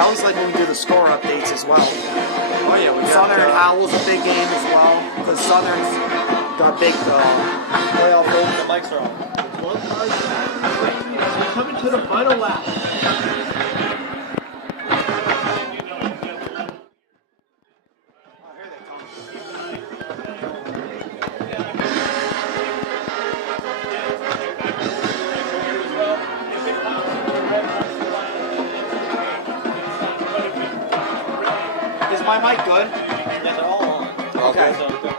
always like when we do the score updates as well. Oh yeah, we got Southern Howell's a big game as well, because Southern's got big playoff hope. The mics are on. 12 cars coming to the final lap. Is my mic good? Yes, they're all on. Okay. So,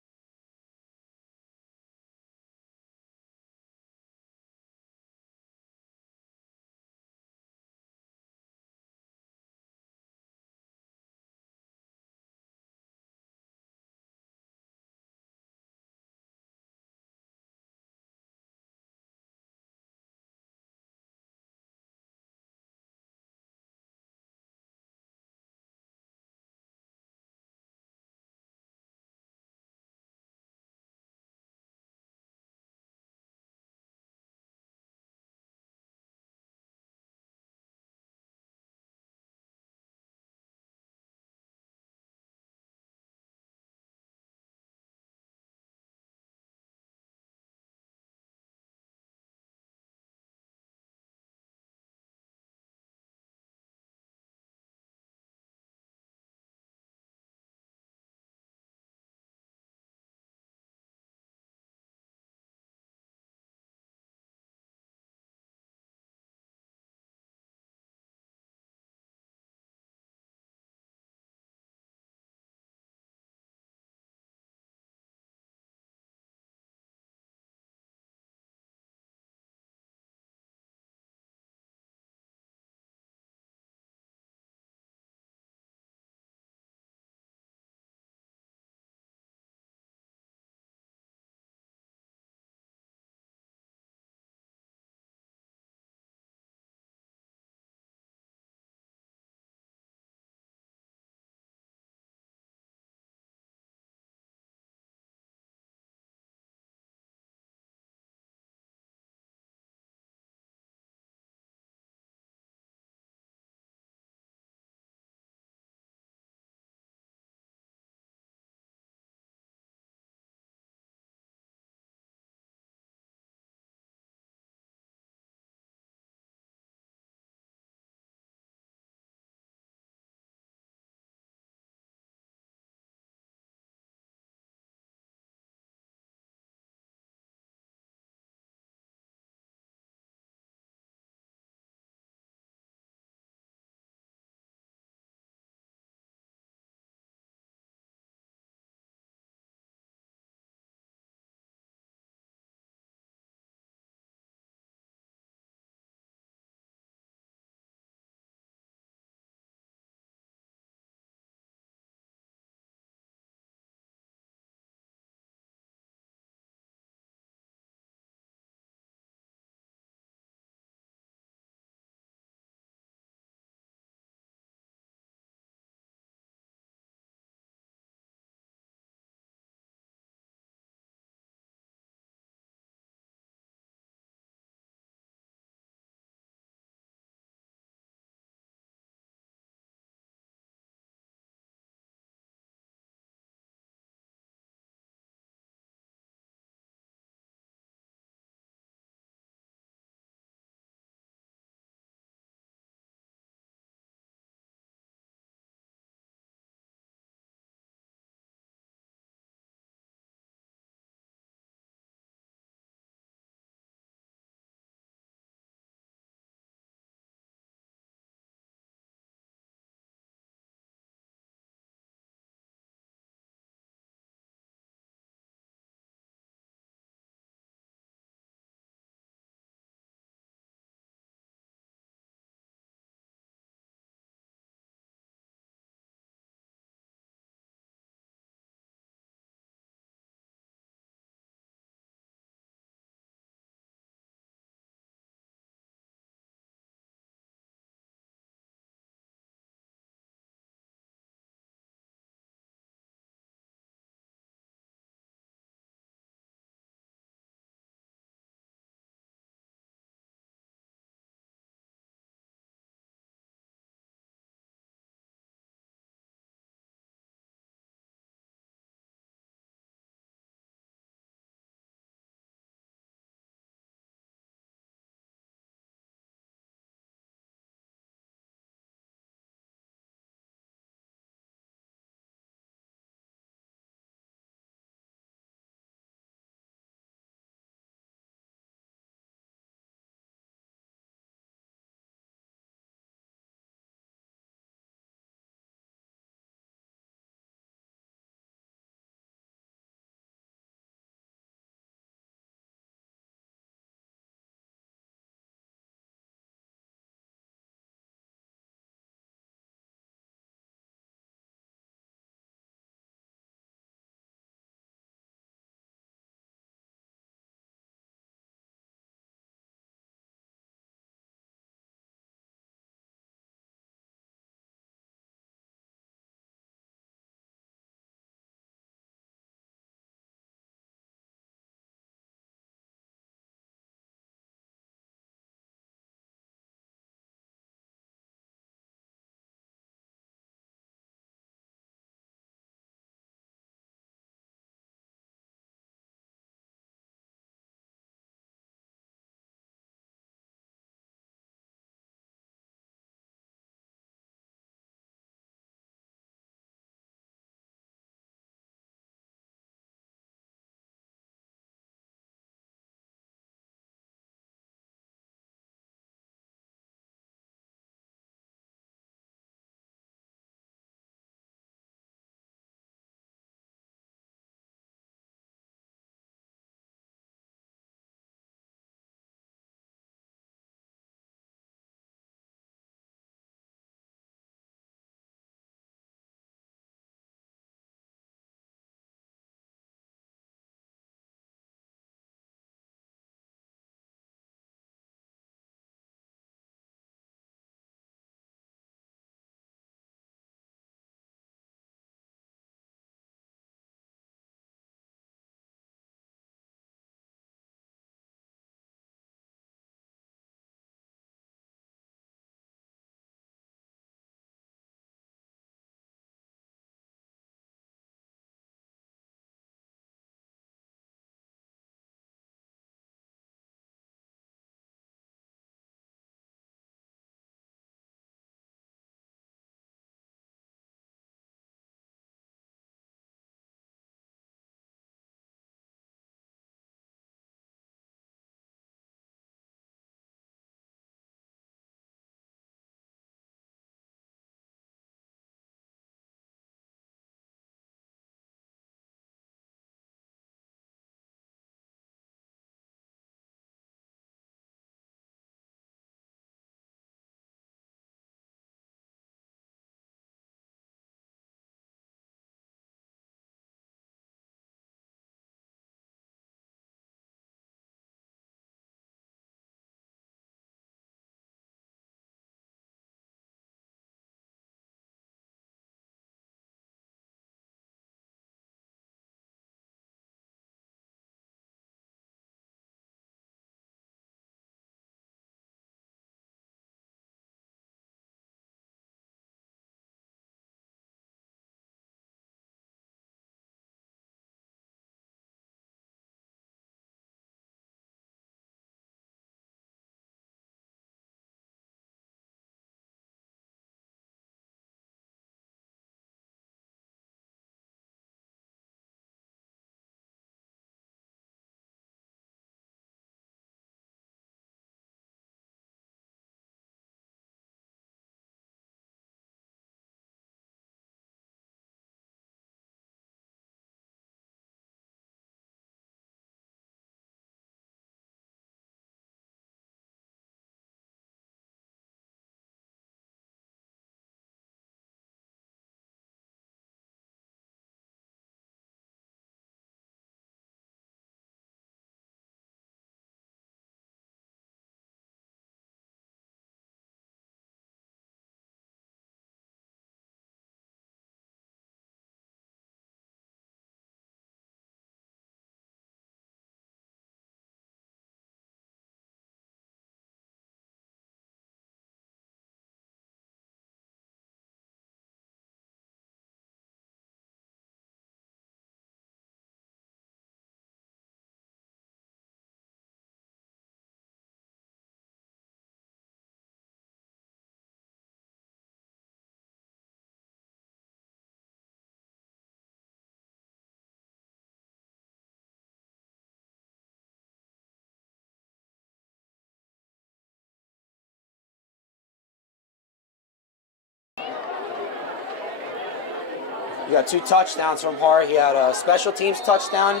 He got 2 touchdowns from Hart. He had a special teams touchdown,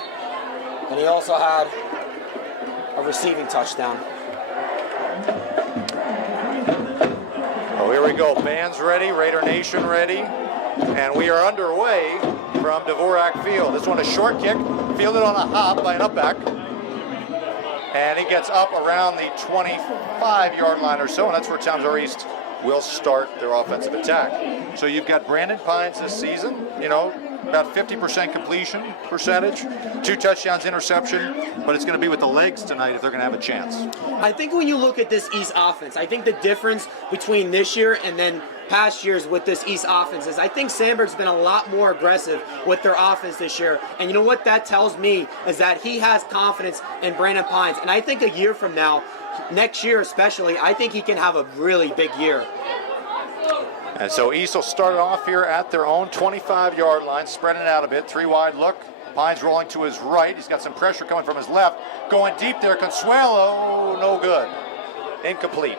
and he also had a receiving touchdown. Oh, here we go. Band's ready, Raider Nation ready, and we are underway from Dvorak Field. This one a short kick, fielded on a hop by an upback, and he gets up around the 25-yard line or so, and that's where Toms R East will start their offensive attack. So you've got Brandon Pines this season, you know, about 50% completion percentage, 2 touchdowns, interception, but it's going to be with the legs tonight if they're going to have a chance. I think when you look at this East offense, I think the difference between this year and then past years with this East offense is I think Sandberg's been a lot more aggressive with their offense this year. And you know what that tells me is that he has confidence in Brandon Pines. And I think a year from now, next year especially, I think he can have a really big year. And so East will start it off here at their own 25-yard line, spreading it out a bit, 3-wide look. Pines rolling to his right. He's got some pressure coming from his left. Going deep there, Consuelo, no good. Incomplete.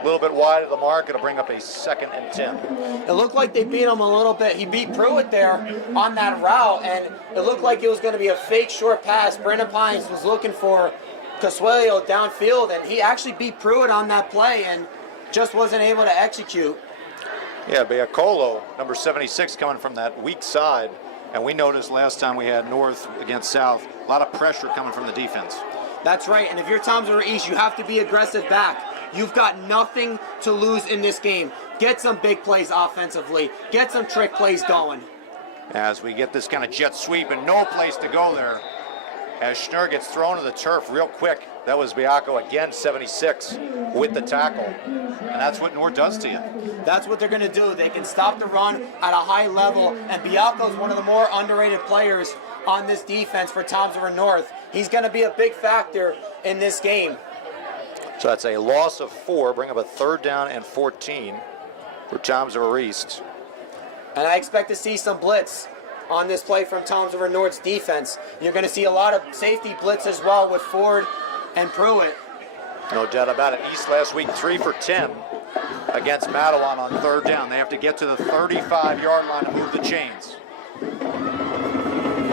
A little bit wide of the mark. It'll bring up a 2nd and 10. It looked like they beat him a little bit. He beat Pruitt there on that route, and it looked like it was going to be a fake short pass. Brandon Pines was looking for Consuelo downfield, and he actually beat Pruitt on that play and just wasn't able to execute. Yeah, Beacolo, number 76, coming from that weak side. And we noticed last time we had North against South, a lot of pressure coming from the defense. That's right, and if you're Toms R East, you have to be aggressive back. You've got nothing to lose in this game. Get some big plays offensively. Get some trick plays going. As we get this kind of jet sweep and no place to go there, as Schnurr gets thrown to the turf real quick. That was Biaco again, 76, with the tackle. And that's what North does to you. That's what they're going to do. They can stop the run at a high level, and Biaco is one of the more underrated players on this defense for Toms R North. He's going to be a big factor in this game. So that's a loss of 4, bring up a 3rd down and 14 for Toms R East. And I expect to see some blitz on this play from Toms R North's defense. You're going to see a lot of safety blitz as well with Ford and Pruitt. No doubt about it. East last week 3 for 10 against Matawan on 3rd down. They have to get to the 35-yard line to move the chains.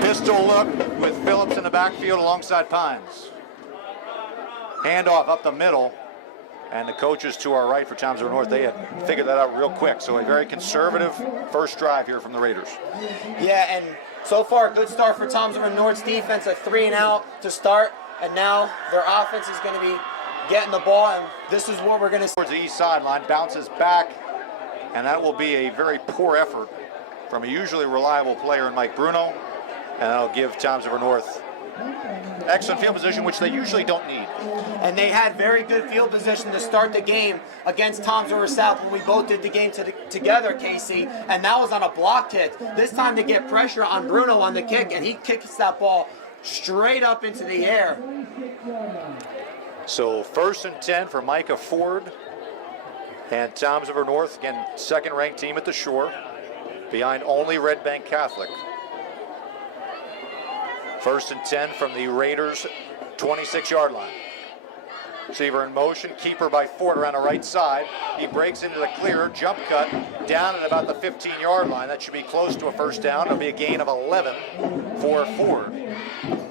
Pistol look with Phillips in the backfield alongside Pines. Handoff up the middle, and the coaches to our right for Toms R North, they had figured that out real quick. So a very conservative first drive here from the Raiders. Yeah, and so far a good start for Toms R North's defense, a 3-and-out to start, and now their offense is going to be getting the ball, and this is what we're going to see. Towards the east sideline, bounces back, and that will be a very poor effort from a usually reliable player in Mike Bruno, and that'll give Toms R North excellent field position, which they usually don't need. And they had very good field position to start the game against Toms R South when we both did the game together, Casey, and that was on a block kick. This time they get pressure on Bruno on the kick, and he kicks that ball straight up into the air. So 1st and 10 for Micah Ford and Toms R North, again, 2nd-ranked team at the Shore, behind only Red Bank Catholic. 1st and 10 from the Raiders' 26-yard line. Receiver in motion, keeper by Ford around the right side. He breaks into the clear, jump cut, down at about the 15-yard line. That should be close to a 1st down. It'll be a gain of 11 for Ford.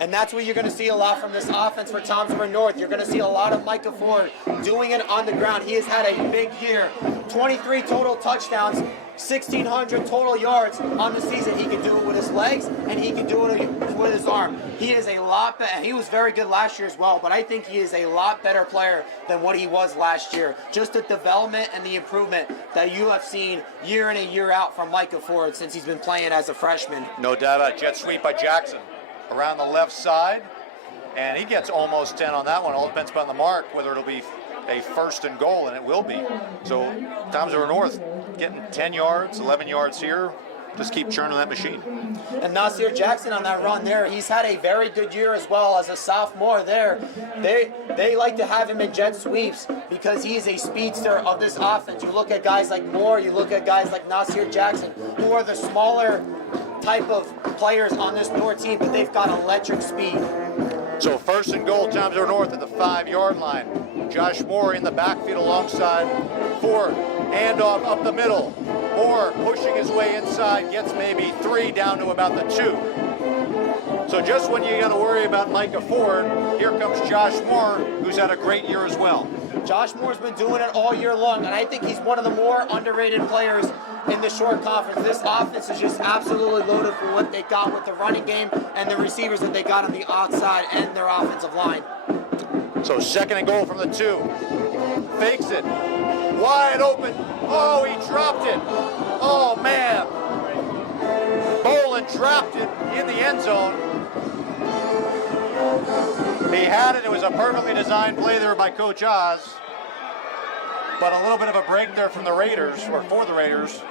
And that's what you're going to see a lot from this offense for Toms R North. You're going to see a lot of Micah Ford doing it on the ground. He has had a big year. 23 total touchdowns, 1,600 total yards on the season. He can do it with his legs, and he can do it with his arm. He is a lot better. He was very good last year as well, but I think he is a lot better player than what he was last year. Just the development and the improvement that you have seen year in and year out from Micah Ford since he's been playing as a freshman. No doubt about it. Jet sweep by Jackson around the left side, and he gets almost 10 on that one. All depends upon the mark, whether it'll be a 1st and goal, and it will be. So Toms R North getting 10 yards, 11 yards here. Just keep churning that machine. And Nasir Jackson on that run there, he's had a very good year as well as a sophomore there. They like to have him in jet sweeps because he is a speedster of this offense. You look at guys like Moore, you look at guys like Nasir Jackson, who are the smaller type of players on this North team, but they've got electric speed. So 1st and goal, Toms R North at the 5-yard line. Josh Moore in the backfield alongside Ford. Handoff up the middle. Moore pushing his way inside, gets maybe 3 down to about the 2. So just when you got to worry about Micah Ford, here comes Josh Moore, who's had a great year as well. Josh Moore's been doing it all year long, and I think he's one of the more underrated players in the short conference. This offense is just absolutely loaded for what they got with the running game and the receivers that they got on the outside and their offensive line. So 2nd and goal from the 2. Fakes it. Wide open. Oh, he dropped it. Oh, man. Bolin dropped it in the end zone. He had it. It was a perfectly designed play there by Coach Oz. But a little bit of a break there from the Raiders, or for the Raiders,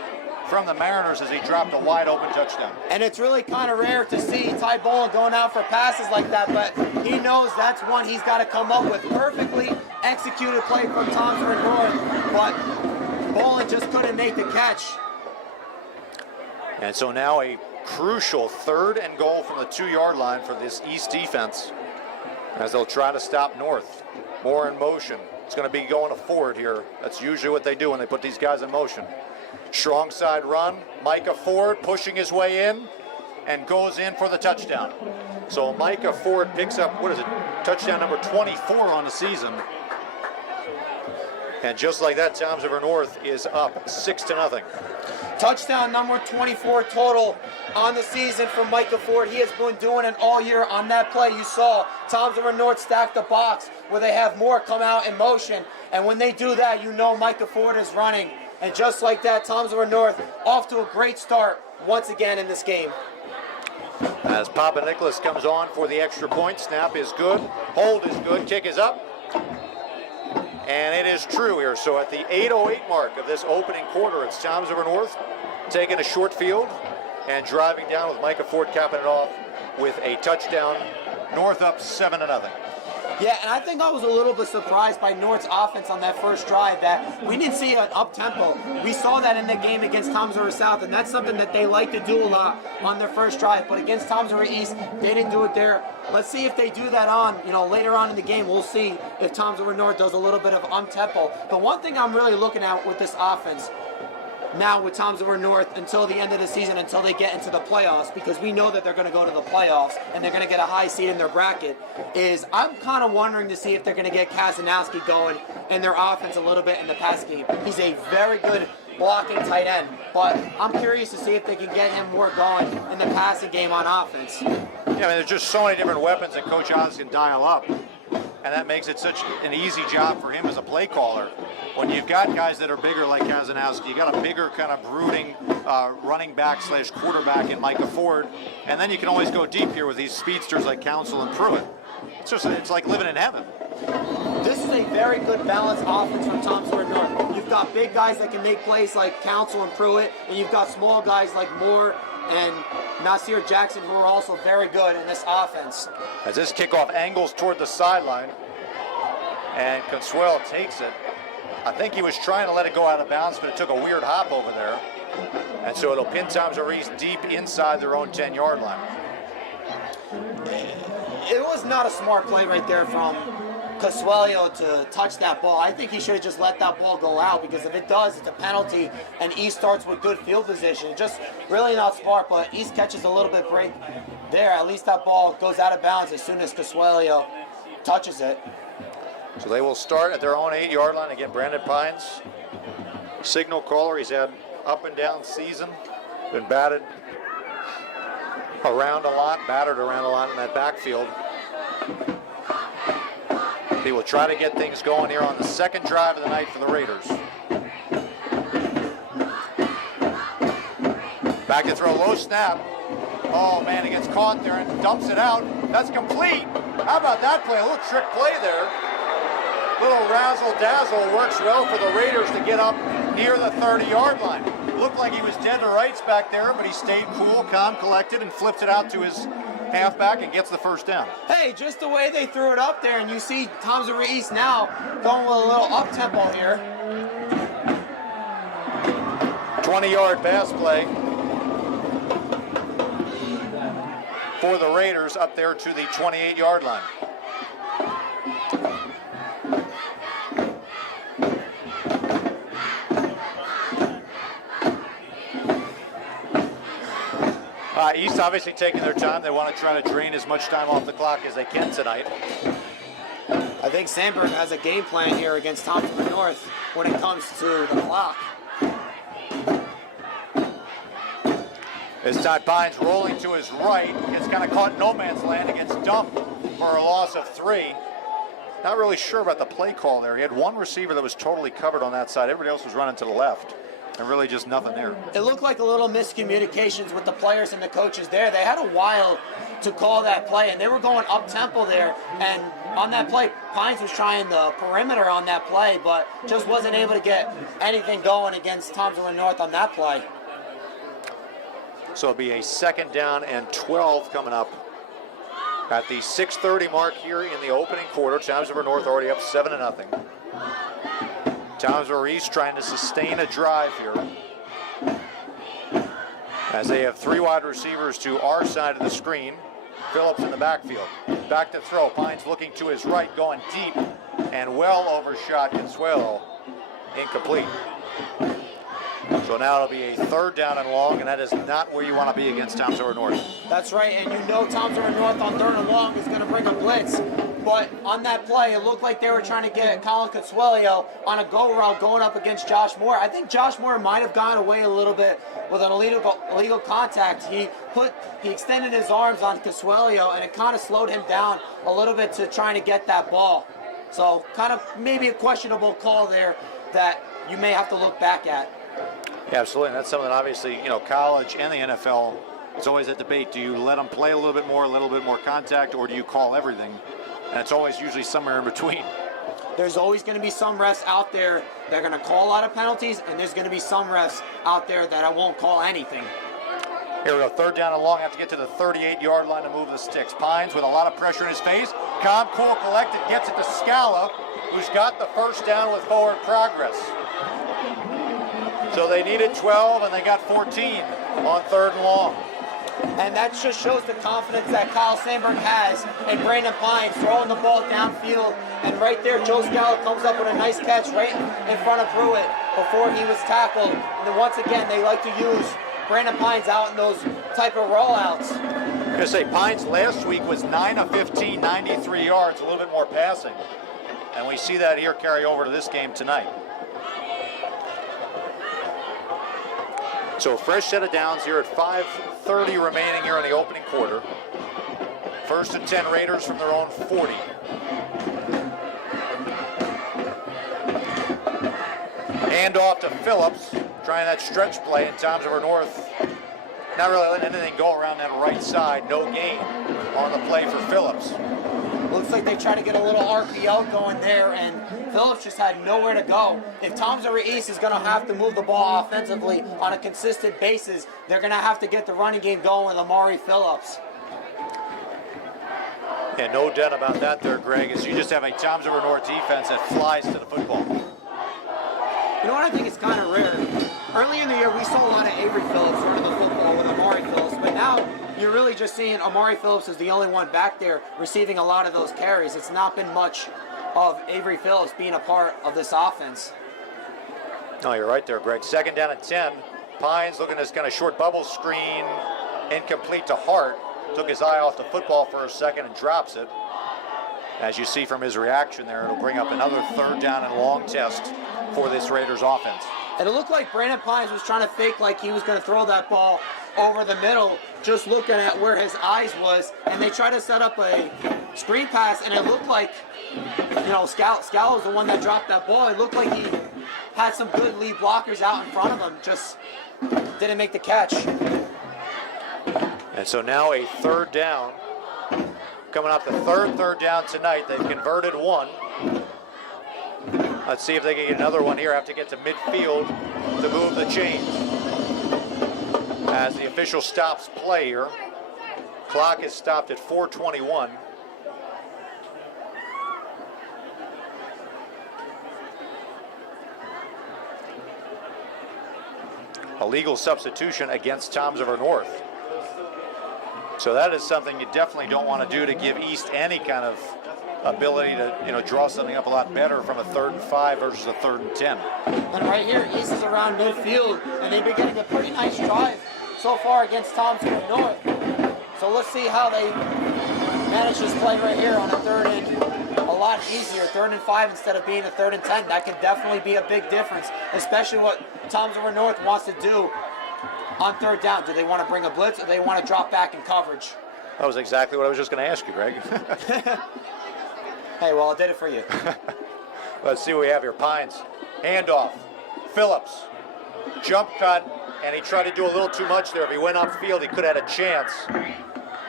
from the Mariners as he dropped a wide open touchdown. And it's really kind of rare to see Ty Bolin going out for passes like that, but he knows that's one he's got to come up with. Perfectly executed play from Thompson North, but Bolin just couldn't make the catch. And so now a crucial 3rd and goal from the 2-yard line for this East defense as they'll try to stop North. Moore in motion. It's going to be going to Ford here. That's usually what they do when they put these guys in motion. Strong side run. Micah Ford pushing his way in and goes in for the touchdown. So Micah Ford picks up, touchdown number 24 on the season. And just like that, Toms River North is up 6-0. Touchdown number 24 total on the season for Micah Ford. He has been doing it all year. On that play, you saw Toms River North stack the box where they have Moore come out in motion. And when they do that, you know Micah Ford is running. And just like that, Toms River North off to a great start once again in this game. As Papa Nicholas comes on for the extra point, snap is good, hold is good, kick is up. And it is true here. So at the 8:08 mark of this opening quarter, it's Toms River North taking a short field and driving down with Micah Ford capping it off with a touchdown. North up 7-0. Yeah, and I think I was a little bit surprised by North's offense on that first drive that we didn't see an up-tempo. We saw that in the game against Toms River South, and that's something that they like to do a lot on their first drive. But against Toms River East, they didn't do it there. Let's see if they do that later on in the game. We'll see if Toms River North does a little bit of up-tempo. The one thing I'm really looking at with this offense now with Toms River North until the end of the season, until they get into the playoffs, because we know that they're going to go to the playoffs and they're going to get a high seed in their bracket, is I'm kind of wondering to see if they're going to get Kazanowski going in their offense a little bit in the pass game. He's a very good blocking tight end, but I'm curious to see if they can get him more going in the passing game on offense. Yeah, I mean, there's just so many different weapons that Coach Oz can dial up, and that makes it such an easy job for him as a play caller. When you've got guys that are bigger like Kazanowski, you got a bigger kind of brooding running back / quarterback in Micah Ford, and then you can always go deep here with these speedsters like Council and Pruitt. It's like living in heaven. This is a very good balanced offense from Toms River North. You've got big guys that can make plays like Council and Pruitt, and you've got small guys like Moore and Nasir Jackson who are also very good in this offense. As this kickoff angles toward the sideline, and Consuelo takes it. I think he was trying to let it go out of bounds, but it took a weird hop over there. And so it'll pin Toms River East deep inside their own 10-yard line. It was not a smart play right there from Consuelo to touch that ball. I think he should have just let that ball go out, because if it does, it's a penalty, and East starts with good field position. Just really not smart, but East catches a little bit break there. At least that ball goes out of bounds as soon as Consuelo touches it. So they will start at their own 8-yard line. Again, Brandon Pines, signal caller. He's had up and down season, been battered around a lot in that backfield. He will try to get things going here on the second drive of the night for the Raiders. Back to throw, low snap. Oh man, he gets caught there and dumps it out. That's complete. How about that play? A little trick play there. Little razzle-dazzle works well for the Raiders to get up near the 30-yard line. Looked like he was dead to rights back there, but he stayed cool, calm, collected, and flips it out to his halfback and gets the first down. Hey, just the way they threw it up there, and you see Toms River East now going with a little up-tempo here. 20-yard pass play for the Raiders up there to the 28-yard line. East obviously taking their time. They want to try to drain as much time off the clock as they can tonight. I think Sandberg has a game plan here against Thompson North when it comes to the clock. This time Pines rolling to his right. Gets kind of caught in no man's land against Dump for a loss of 3. Not really sure about the play call there. He had one receiver that was totally covered on that side. Everybody else was running to the left. And really just nothing there. It looked like a little miscommunications with the players and the coaches there. They had a while to call that play, and they were going up-tempo there. And on that play, Pines was trying the perimeter on that play, but just wasn't able to get anything going against Thompson North on that play. So it'll be a 2nd down and 12 coming up at the 6:30 mark here in the opening quarter. Townsend North already up 7-0. Townsend East trying to sustain a drive here as they have 3 wide receivers to our side of the screen. Phillips in the backfield. Back to throw. Pines looking to his right, going deep and well overshot Consuelo. Incomplete. So now it'll be a 3rd down and long, and that is not where you want to be against Townsend North. That's right, and you know Townsend North on 3rd and long is going to bring a blitz. But on that play, it looked like they were trying to get Colin Consuelo on a go route going up against Josh Moore. I think Josh Moore might have gone away a little bit with an illegal contact. He extended his arms on Consuelo, and it kind of slowed him down a little bit to trying to get that ball. So kind of maybe a questionable call there that you may have to look back at. Yeah, absolutely. And that's something that obviously, college and the NFL, it's always a debate. Do you let them play a little bit more contact, or do you call everything? And it's always usually somewhere in between. There's always going to be some refs out there that are going to call a lot of penalties, and there's going to be some refs out there that won't call anything. Here we go, 3rd down and long. Have to get to the 38-yard line to move the sticks. Pines with a lot of pressure in his face. Cobb, cool, collected, gets it to Scala, who's got the 1st down with forward progress. So they needed 12, and they got 14 on 3rd and long. And that just shows the confidence that Kyle Sandberg has in Brandon Pines throwing the ball downfield. And right there, Joe Scala comes up with a nice catch right in front of Pruitt before he was tackled. And then once again, they like to use Brandon Pines out in those type of rollouts. I'm going to say Pines last week was 9 of 15, 93 yards, a little bit more passing. And we see that here carry over to this game tonight. So fresh set of downs here at 5:30 remaining here in the opening quarter. 1st and 10 Raiders from their own 40. Hand off to Phillips, trying that stretch play, and Townsend North not really letting anything go around that right side. No gain on the play for Phillips. Looks like they try to get a little RPO going there, and Phillips just had nowhere to go. If Townsend East is going to have to move the ball offensively on a consistent basis, they're going to have to get the running game going with Amari Phillips. And no doubt about that there, Greg, is you just have a Townsend North defense that flies to the football. You know what I think is kind of rare? Early in the year, we saw a lot of Avery Phillips running the football with Amari Phillips, but now you're really just seeing Amari Phillips as the only one back there receiving a lot of those carries. It's not been much of Avery Phillips being a part of this offense. No, you're right there, Greg. 2nd down and 10. Pines looking at this kind of short bubble screen, incomplete to Hart. Took his eye off the football for a second and drops it. As you see from his reaction there, it'll bring up another 3rd down and long test for this Raiders offense. And it looked like Brandon Pines was trying to fake like he was going to throw that ball over the middle, just looking at where his eyes was, and they tried to set up a screen pass, and it looked like, Scala was the one that dropped that ball. It looked like he had some good lead blockers out in front of him, just didn't make the catch. And so now a 3rd down. Coming up the 3rd down tonight. They've converted one. Let's see if they can get another one here. Have to get to midfield to move the chains. As the official stops play here. Clock is stopped at 4:21. A legal substitution against Townsend North. So that is something you definitely don't want to do to give East any kind of ability to draw something up a lot better from a 3rd and 5 versus a 3rd and 10. And right here, East is around midfield, and they've been getting a pretty nice drive so far against Thompson North. So let's see how they manage this play right here on a 3rd and a lot easier, 3rd and 5 instead of being a 3rd and 10. That could definitely be a big difference, especially what Thompson North wants to do on 3rd down. Do they want to bring a blitz, or do they want to drop back in coverage? That was exactly what I was just going to ask you, Greg. Hey, well, I did it for you. Let's see what we have here. Pines, handoff, Phillips, jump cut, and he tried to do a little too much there. If he went upfield, he could have had a chance.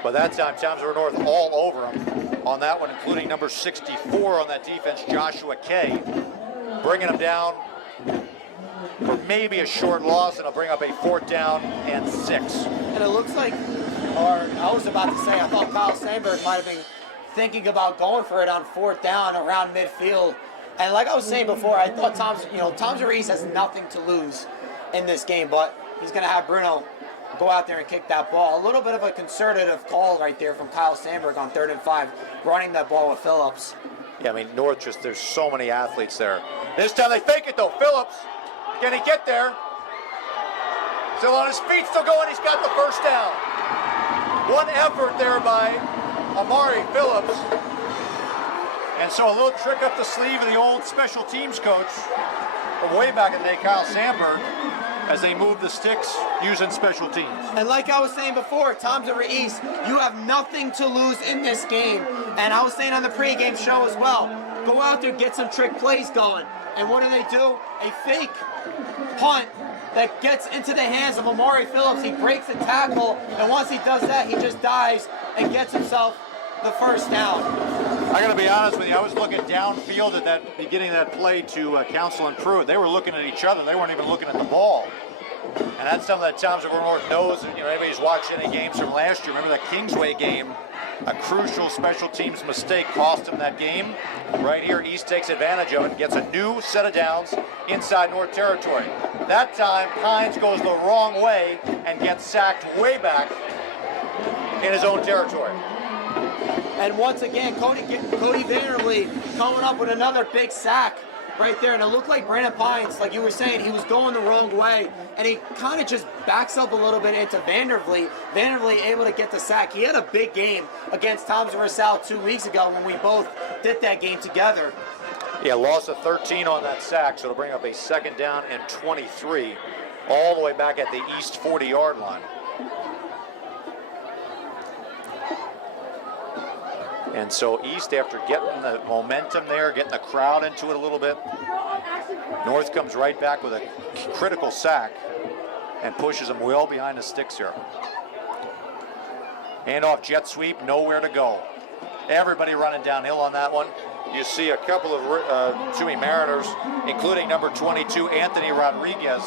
But that time, Thompson North all over him on that one, including number 64 on that defense, Joshua Kay, bringing him down for maybe a short loss, and it'll bring up a 4th down and 6. And it looks like, or I was about to say, I thought Kyle Sandberg might have been thinking about going for it on 4th down around midfield. And like I was saying before, I thought Thompson Reese has nothing to lose in this game, but he's going to have Bruno go out there and kick that ball. A little bit of a conservative call right there from Kyle Sandberg on 3rd and 5, running that ball with Phillips. Yeah, I mean, North there's so many athletes there. This time they fake it though. Phillips, can he get there? Still on his feet, still going, he's got the 1st down. One effort there by Amari Phillips. And so a little trick up the sleeve of the old special teams coach from way back in the day, Kyle Sandberg, as they move the sticks using special teams. And like I was saying before, Thompson East, you have nothing to lose in this game. And I was saying on the pregame show as well, go out there, get some trick plays going. And what do? A fake punt that gets into the hands of Amari Phillips. He breaks the tackle, and once he does that, he just dives and gets himself the 1st down. I got to be honest with you, I was looking downfield at that beginning of that play to Council and Pruitt. They were looking at each other. They weren't even looking at the ball. And that's something that Thompson North knows. Anybody who's watched any games from last year, remember that Kingsway game, a crucial special teams mistake cost him that game. Right here, East takes advantage of it and gets a new set of downs inside North territory. That time, Pines goes the wrong way and gets sacked way back in his own territory. And once again, Cody Vanderlee coming up with another big sack right there. And it looked like Brandon Pines, like you were saying, he was going the wrong way. And he kind of just backs up a little bit into Vanderlee. Vanderlee able to get the sack. He had a big game against Thompson Rosal 2 weeks ago when we both did that game together. Yeah, loss of 13 on that sack, so it'll bring up a 2nd down and 23, all the way back at the East 40-yard line. And so East, after getting the momentum there, getting the crowd into it a little bit, North comes right back with a critical sack and pushes them well behind the sticks here. Handoff, jet sweep, nowhere to go. Everybody running downhill on that one. You see a couple of Mariners, including number 22, Anthony Rodriguez,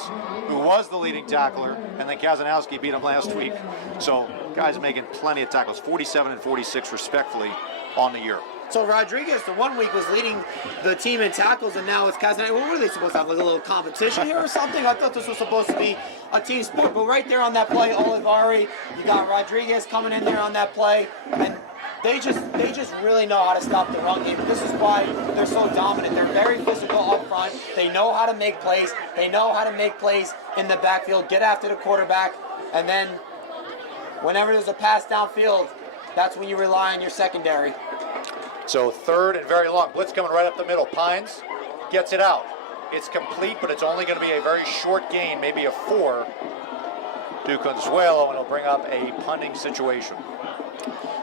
who was the leading tackler, and then Kazanowski beat him last week. So guys making plenty of tackles, 47 and 46 respectfully on the year. So Rodriguez, the 1 week, was leading the team in tackles, and now it's Kazanowski. What were they supposed to have, like a little competition here or something? I thought this was supposed to be a team sport, but right there on that play, Olivari, you got Rodriguez coming in there on that play, and they just really know how to stop the run game. This is why they're so dominant. They're very physical up front. They know how to make plays. They know how to make plays in the backfield, get after the quarterback, and then whenever there's a pass downfield, that's when you rely on your secondary. So 3rd and very long. Blitz coming right up the middle. Pines gets it out. It's complete, but it's only going to be a very short gain, maybe a 4 to Consuelo, and it'll bring up a punting situation.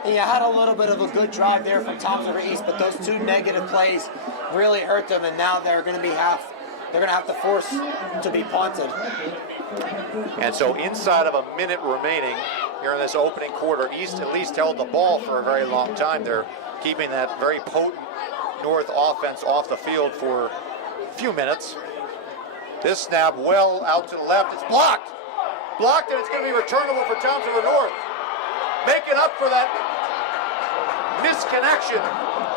Yeah, had a little bit of a good drive there from Thompson East, but those 2 negative plays really hurt them, and now they're going to have to force to be punted. And so inside of a minute remaining here in this opening quarter, East at least held the ball for a very long time. They're keeping that very potent North offense off the field for a few minutes. This snap well out to the left. It's blocked. Blocked, and it's going to be returnable for Thompson North. Making up for that misconnection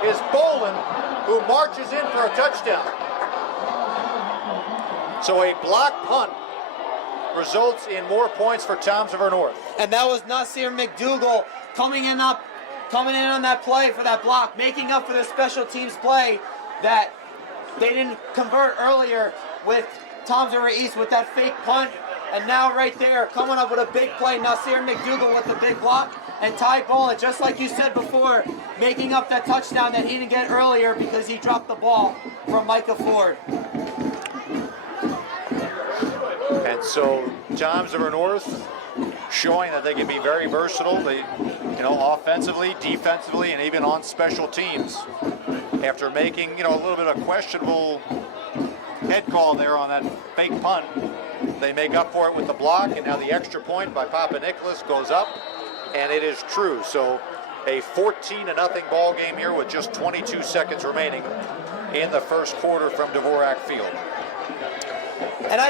is Bolin, who marches in for a touchdown. So a block punt results in more points for Thompson North. And that was Nasir McDougal coming in up coming in on that play for that block, making up for the special teams play that they didn't convert earlier with Toms River East with that fake punt. And now right there, coming up with a big play, Nasir McDougal with the big block, and Ty Boland, just like you said before, making up that touchdown that he didn't get earlier because he dropped the ball from Micah Ford. And so Toms River North showing that they can be very versatile. They, offensively, defensively, and even on special teams. After making, a little bit of questionable head call there on that fake punt, they make up for it with the block, and now the extra point by Papa Nicholas goes up, and it is true. So a 14-0 ball game here with just 22 seconds remaining in the first quarter from Dvorak Field. And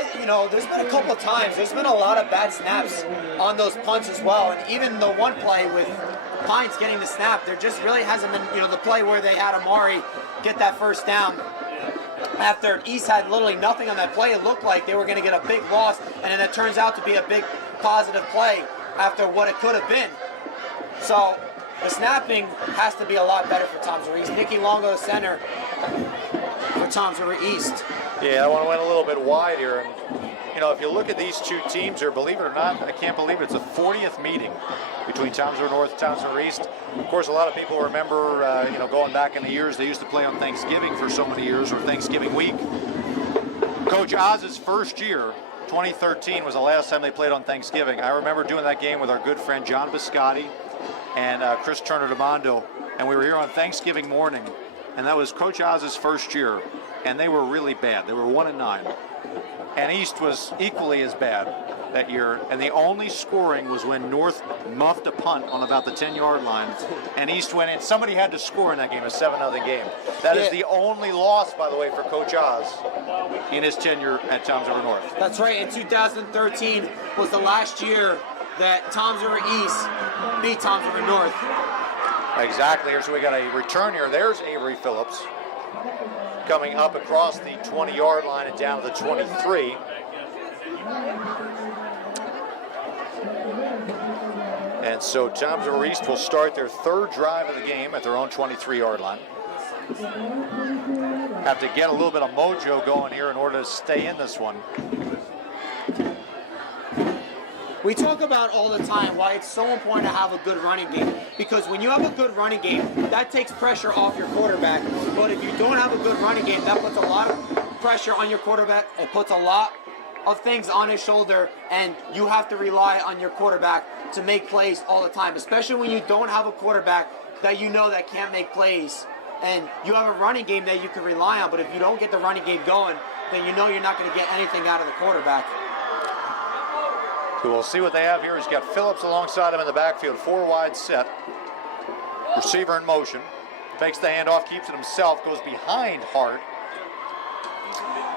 there's been a couple of times, there's been a lot of bad snaps on those punts as well. And even the one play with Pines getting the snap, there just really hasn't been, the play where they had Amari get that first down. After East had literally nothing on that play, it looked like they were going to get a big loss, and then it turns out to be a big positive play after what it could have been. So the snapping has to be a lot better for Toms River East. Nicky Longo, center for Toms River East. Yeah, I want to went a little bit wide here. And, if you look at these two teams here, believe it or not, I can't believe it's a 40th meeting between Toms River North and Toms River East. Of course, a lot of people remember, going back in the years, they used to play on Thanksgiving for so many years, or Thanksgiving week. Coach Oz's first year, 2013, was the last time they played on Thanksgiving. I remember doing that game with our good friend John Biscotti and Chris Turner-DeMondo, and we were here on Thanksgiving morning, and that was Coach Oz's first year, and they were really bad. They were 1-9. And East was equally as bad that year, and the only scoring was when North muffed a punt on about the 10-yard line, and East went in. Somebody had to score in that game, a 7-0 game. That is the only loss, by the way, for Coach Oz in his tenure at Toms River North. That's right, and 2013 was the last year that Toms River East beat Toms River North. Exactly, so we got a return here. There's Avery Phillips coming up across the 20-yard line and down to the 23. And so Toms River East will start their third drive of the game at their own 23-yard line. Have to get a little bit of mojo going here in order to stay in this one. We talk about all the time why it's so important to have a good running game, because when you have a good running game, that takes pressure off your quarterback. But if you don't have a good running game, that puts a lot of pressure on your quarterback. It puts a lot of things on his shoulder, and you have to rely on your quarterback to make plays all the time, especially when you don't have a quarterback that that can't make plays. And you have a running game that you can rely on, but if you don't get the running game going, then you're not going to get anything out of the quarterback. So we'll see what they have here. He's got Phillips alongside him in the backfield, 4 wide set. Receiver in motion. Fakes the handoff, keeps it himself, goes behind Hart,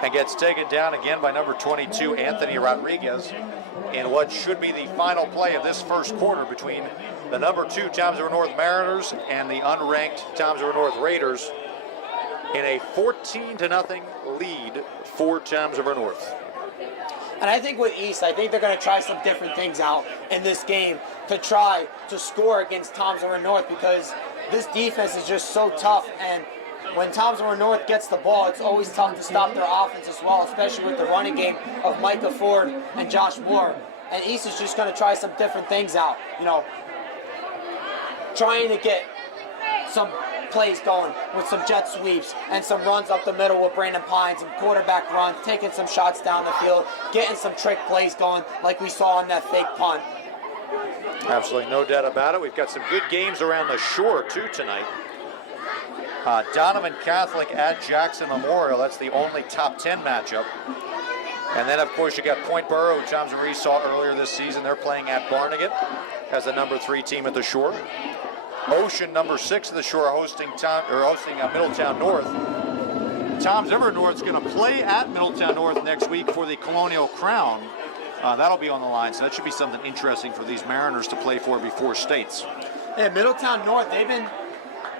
and gets taken down again by number 22, Anthony Rodriguez, in what should be the final play of this first quarter between the number 2 Toms River North Mariners and the unranked Toms River North Raiders in a 14-0 lead for Toms River North. And I think with East, I think they're going to try some different things out in this game to try to score against Toms River North, because this defense is just so tough. And when Toms River North gets the ball, it's always tough to stop their offense as well, especially with the running game of Micah Ford and Josh Moore. And East is just going to try some different things out. Trying to get some plays going with some jet sweeps and some runs up the middle with Brandon Pines and quarterback runs, taking some shots down the field, getting some trick plays going like we saw on that fake punt. Absolutely no doubt about it. We've got some good games around the shore too tonight. Donovan Catholic at Jackson Memorial. That's the only top 10 matchup. And then, of course, you got Point Borough, who Toms River East saw earlier this season. They're playing at Barnegat as the number 3 team at the shore. Ocean, number 6 of the shore, hosting Middletown North. Toms River North's going to play at Middletown North next week for the Colonial Crown. That'll be on the line, so that should be something interesting for these Mariners to play for before states. Yeah, Middletown North, they've been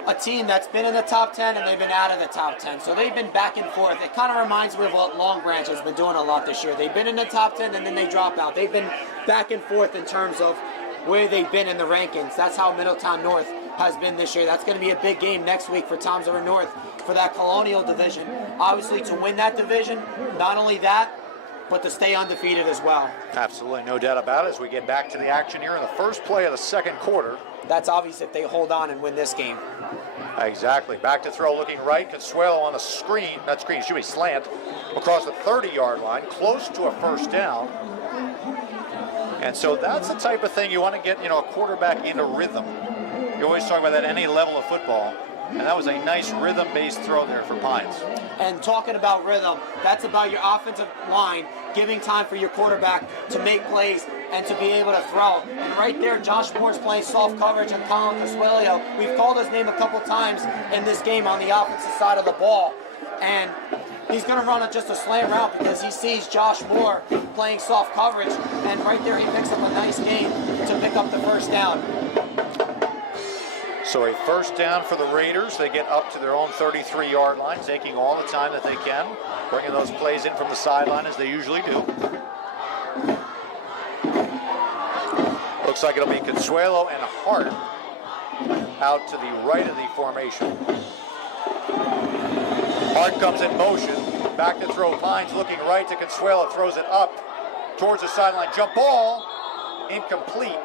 a team that's been in the top 10 and they've been out of the top 10. So they've been back and forth. It kind of reminds me of what Long Branch has been doing a lot this year. They've been in the top 10 and then they drop out. They've been back and forth in terms of where they've been in the rankings. That's how Middletown North has been this year. That's going to be a big game next week for Toms River North for that Colonial division. Obviously, to win that division, not only that, but to stay undefeated as well. Absolutely, no doubt about it. As we get back to the action here in the first play of the second quarter. That's obvious if they hold on and win this game. Exactly. Back to throw, looking right. Consuelo on the screen. Not screen, should be slant. Across the 30-yard line, close to a first down. And so that's the type of thing you want to get, a quarterback into rhythm. You always talk about that at any level of football. And that was a nice rhythm-based throw there for Pines. And talking about rhythm, that's about your offensive line giving time for your quarterback to make plays and to be able to throw. And right there, Josh Moore's playing soft coverage and Colin Casuelio. We've called his name a couple times in this game on the offensive side of the ball. And he's going to run just a slant route because he sees Josh Moore playing soft coverage. And right there, he picks up a nice gain to pick up the first down. So a first down for the Raiders. They get up to their own 33-yard line, taking all the time that they can, bringing those plays in from the sideline as they usually do. Looks like it'll be Consuelo and Hart out to the right of the formation. Hart comes in motion. Back to throw. Pines looking right to Consuelo. Throws it up towards the sideline. Jump ball. Incomplete.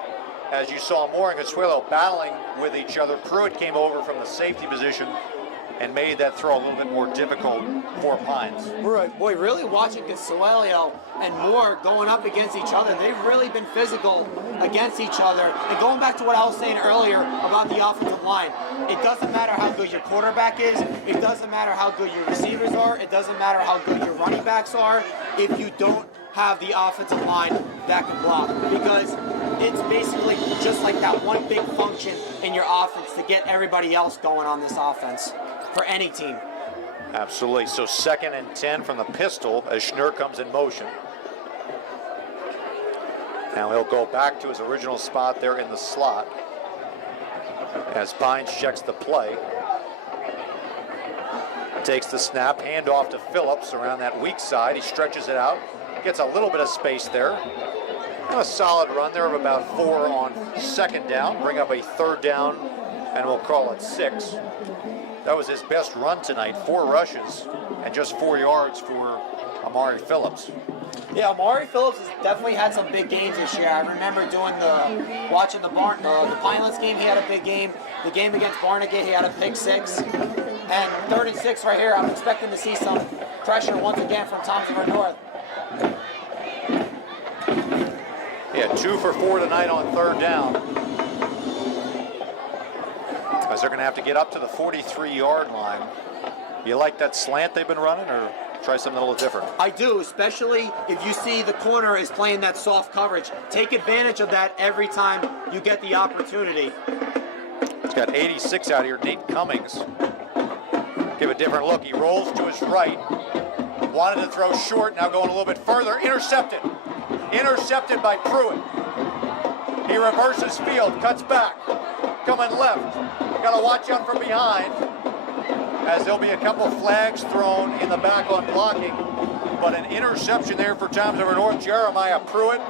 As you saw Moore and Consuelo battling with each other. Pruitt came over from the safety position and made that throw a little bit more difficult for Pines. Boy, really watching Consuelo and Moore going up against each other, they've really been physical against each other. And going back to what I was saying earlier about the offensive line, it doesn't matter how good your quarterback is, it doesn't matter how good your receivers are, it doesn't matter how good your running backs are, if you don't have the offensive line that can block. Because it's basically just like that one big function in your offense to get everybody else going on this offense for any team. Absolutely. So 2nd and 10 from the pistol as Schnur comes in motion. Now he'll go back to his original spot there in the slot as Pines checks the play. Takes the snap, handoff to Phillips around that weak side. He stretches it out, gets a little bit of space there. A solid run there of about 4 on 2nd down. Bring up a 3rd down, and we'll call it 6. That was his best run tonight. 4 rushes and just 4 yards for Amari Phillips. Yeah, Amari Phillips has definitely had some big games this year. I remember watching the Pinelands game, he had a big game. The game against Barnegat, he had a pick 6. And 3rd and 6 right here, I'm expecting to see some pressure once again from Toms River North. Yeah, 2 for 4 tonight on 3rd down. As they're going to have to get up to the 43-yard line. You like that slant they've been running, or try something a little different? I do, especially if you see the corner is playing that soft coverage. Take advantage of that every time you get the opportunity. He's got 86 out here, Nate Cummings. Give a different look. He rolls to his right. Wanted to throw short, now going a little bit further. Intercepted. Intercepted by Pruitt. He reverses field, cuts back. Coming left. Got to watch out from behind, as there'll be a couple flags thrown in the back on blocking. But an interception there for Toms River North. Jeremiah Pruitt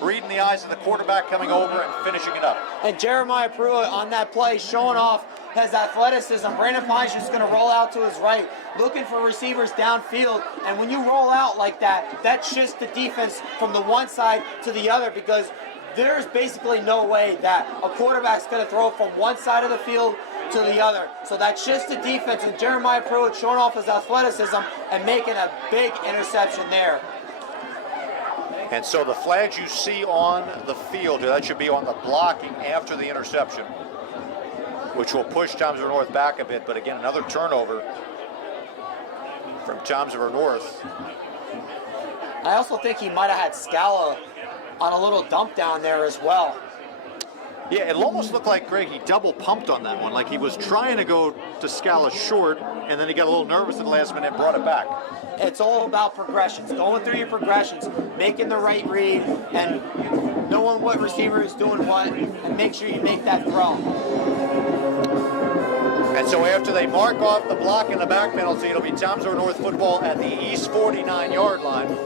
reading the eyes of the quarterback, coming over and finishing it up. And Jeremiah Pruitt on that play showing off his athleticism. Brandon Pines just going to roll out to his right, looking for receivers downfield. And when you roll out like that, that shifts the defense from the one side to the other, because there's basically no way that a quarterback's going to throw from one side of the field to the other. So that shifts the defense, and Jeremiah Pruitt showing off his athleticism and making a big interception there. And so the flags you see on the field, that should be on the blocking after the interception, which will push Toms River North back a bit. But again, another turnover from Toms River North. I also think he might have had Scala on a little dump down there as well. Yeah, it almost looked like, Greg, he double pumped on that one. Like he was trying to go to Scala short, and then he got a little nervous at the last minute and brought it back. It's all about progressions, going through your progressions, making the right read, and knowing what receiver is doing what, and make sure you make that throw. And so after they mark off the block and the back penalty, it'll be Toms River North football at the East 49-yard line.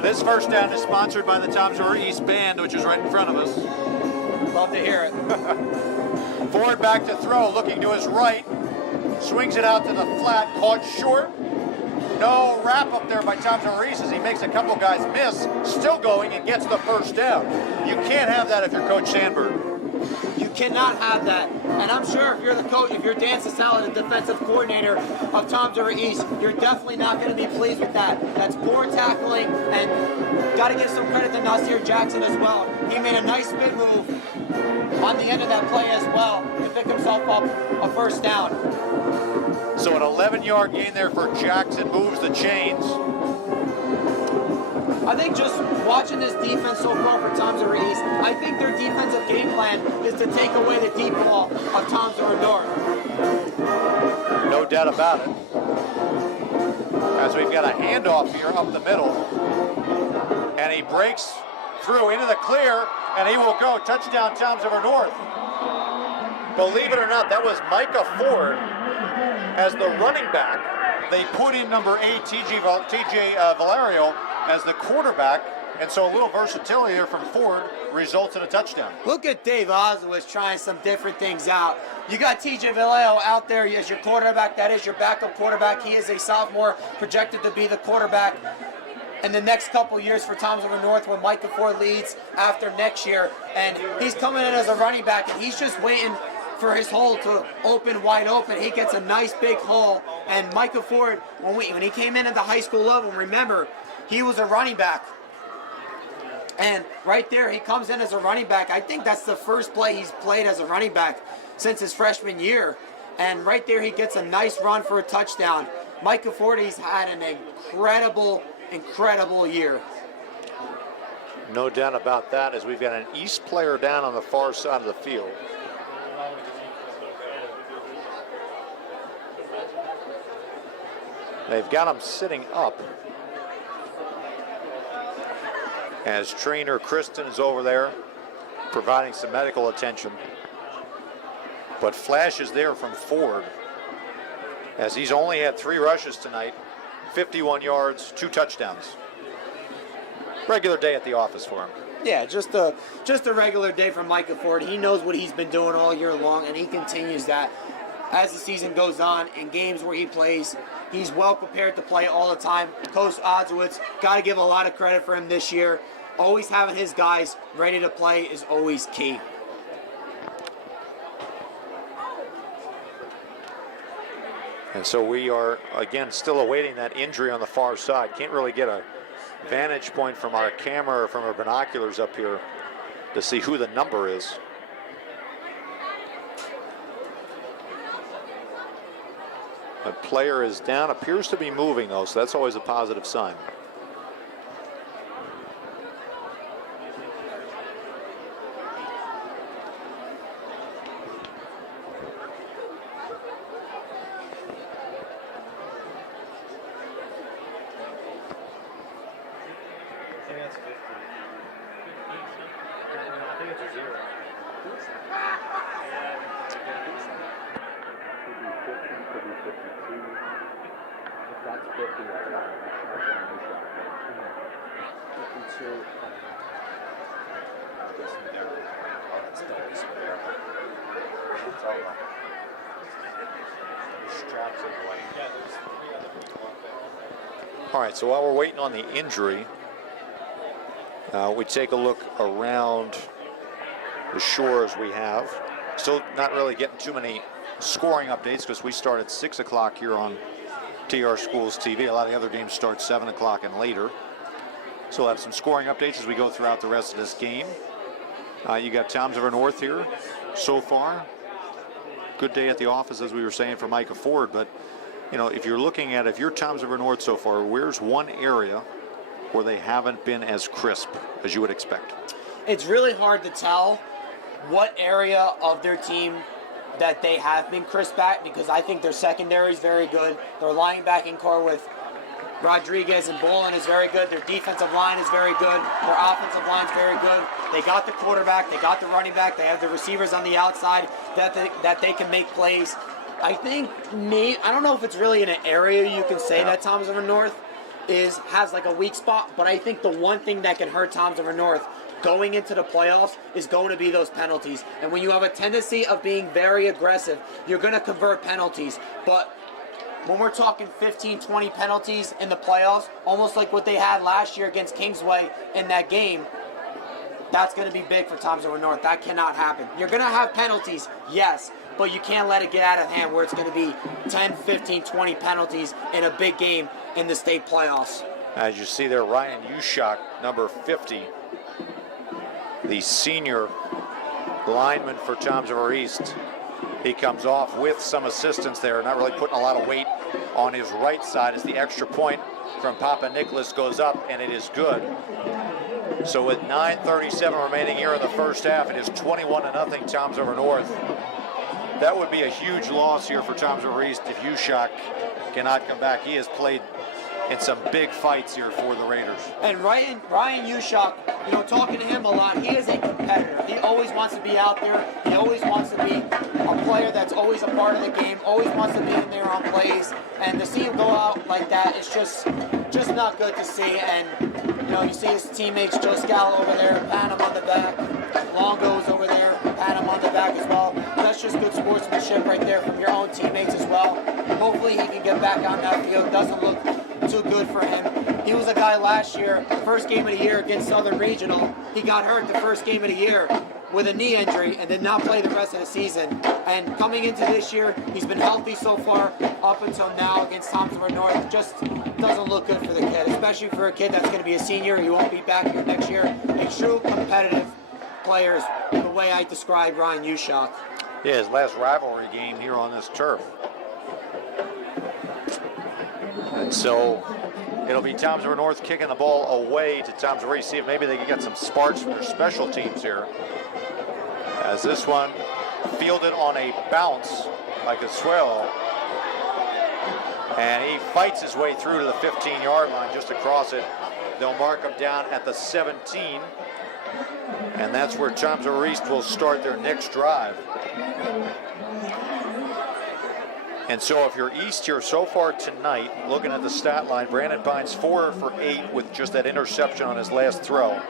This first down is sponsored by the Toms River East Band, which is right in front of us. Love to hear it. Ford back to throw, looking to his right. Swings it out to the flat, caught short. No wrap up there by Thompson Reese as he makes a couple guys miss. Still going and gets the first down. You can't have that if you're Coach Sandberg. You cannot have that. And I'm sure if you're the coach, if you're Dan Cicella, the defensive coordinator of Toms River East, you're definitely not going to be pleased with that. That's poor tackling, and got to give some credit to Nasir Jackson as well. He made a nice spin move on the end of that play as well to pick himself up a first down. So an 11-yard gain there for Jackson, moves the chains. I think just watching this defense so far for Toms River East, I think their defensive game plan is to take away the deep ball of Toms River North. No doubt about it. As we've got a handoff here up the middle. And he breaks through into the clear, and he will go. Touchdown, Toms River North. Believe it or not, that was Micah Ford as the running back. They put in number 8, TJ Valerio, as the quarterback, and so a little versatility there from Ford results in a touchdown. Look at Dave Oswald trying some different things out. You got TJ Vallejo out there as your quarterback. That is your backup quarterback. He is a sophomore, projected to be the quarterback in the next couple years for Toms River North when Micah Ford leads after next year. And he's coming in as a running back, and he's just waiting for his hole to open wide open. He gets a nice big hole, and Micah Ford, when he came in at the high school level, remember, he was a running back. And right there, he comes in as a running back. I think that's the first play he's played as a running back since his freshman year. And right there, he gets a nice run for a touchdown. Micah Ford, he's had an incredible year. No doubt about that, as we've got an East player down on the far side of the field. They've got him sitting up, as trainer Kristen is over there providing some medical attention. But flashes there from Ford, as he's only had 3 rushes tonight, 51 yards, 2 touchdowns. Regular day at the office for him. Yeah, just a regular day for Micah Ford. He knows what he's been doing all year long, and he continues that as the season goes on. In games where he plays, he's well prepared to play all the time. Coach Oswald's got to give a lot of credit for him this year. Always having his guys ready to play is always key. And so we are, again, still awaiting that injury on the far side. Can't really get a vantage point from our camera or from our binoculars up here to see who the number is. The player is down, appears to be moving though, so that's always a positive sign. All right, so while we're waiting on the injury, we take a look around the shores we have. Still not really getting too many scoring updates because we start at 6 o'clock here on TR Schools TV. A lot of the other games start 7 o'clock and later. So we'll have some scoring updates as we go throughout the rest of this game. You got Toms River North here so far. Good day at the office, as we were saying, for Micah Ford. But, you know, if you're looking at, if you're Toms River North so far, where's one area where they haven't been as crisp as you would expect? It's really hard to tell what area of their team that they have been crisp at, because I think their secondary is very good. Their linebacking core with Rodriguez and Bolin is very good. Their defensive line is very good. Their offensive line is very good. They got the quarterback. They got the running back. They have the receivers on the outside that they can make plays. I think I don't know if it's really in an area you can say that Toms River North has like a weak spot, but I think the one thing that can hurt Toms River North going into the playoffs is going to be those penalties. And when you have a tendency of being very aggressive, you're going to convert penalties. But when we're talking 15, 20 penalties in the playoffs, almost like what they had last year against Kingsway in that game, that's going to be big for Toms River North. That cannot happen. You're going to have penalties, yes, but you can't let it get out of hand where it's going to be 10, 15, 20 penalties in a big game in the state playoffs. As you see there, Ryan Ushak, number 50, the senior lineman for Toms River East. He comes off with some assistance there, not really putting a lot of weight on his right side as the extra point from Papa Nicholas goes up, and it is good. So with 9:37 remaining here in the first half, it is 21-0 Toms River North. That would be a huge loss here for Toms River East if Ushak cannot come back. He has played in some big fights here for the Raiders. And Ryan Ushak, talking to him a lot, he is a competitor. He always wants to be out there. He always wants to be a player that's always a part of the game, always wants to be in there on plays. And to see him go out like that is just not good to see. And, you see his teammates, Joe Scala over there, pat him on the back. Longo's over there, pat him on the back as well. That's just good sportsmanship right there from your own teammates as well. Hopefully he can get back on that field. Doesn't look too good for him. He was a guy last year, first game of the year against Southern Regional. He got hurt the first game of the year with a knee injury and did not play the rest of the season. And coming into this year, he's been healthy so far up until now against Toms River North. Just doesn't look good for the kid, especially for a kid that's going to be a senior. He won't be back here next year. A true competitive player is the way I describe Ryan Ushak. Yeah, his last rivalry game here on this turf. And so it'll be Toms River North kicking the ball away to Toms River East. See if maybe they can get some sparks from their special teams here. As this one fielded on a bounce by Consuelo. And he fights his way through to the 15-yard line just across it. They'll mark him down at the 17. And that's where Toms River East will start their next drive. And so if you're East here so far tonight, looking at the stat line, Brandon Pines 4 for 8 with just that interception on his last throw.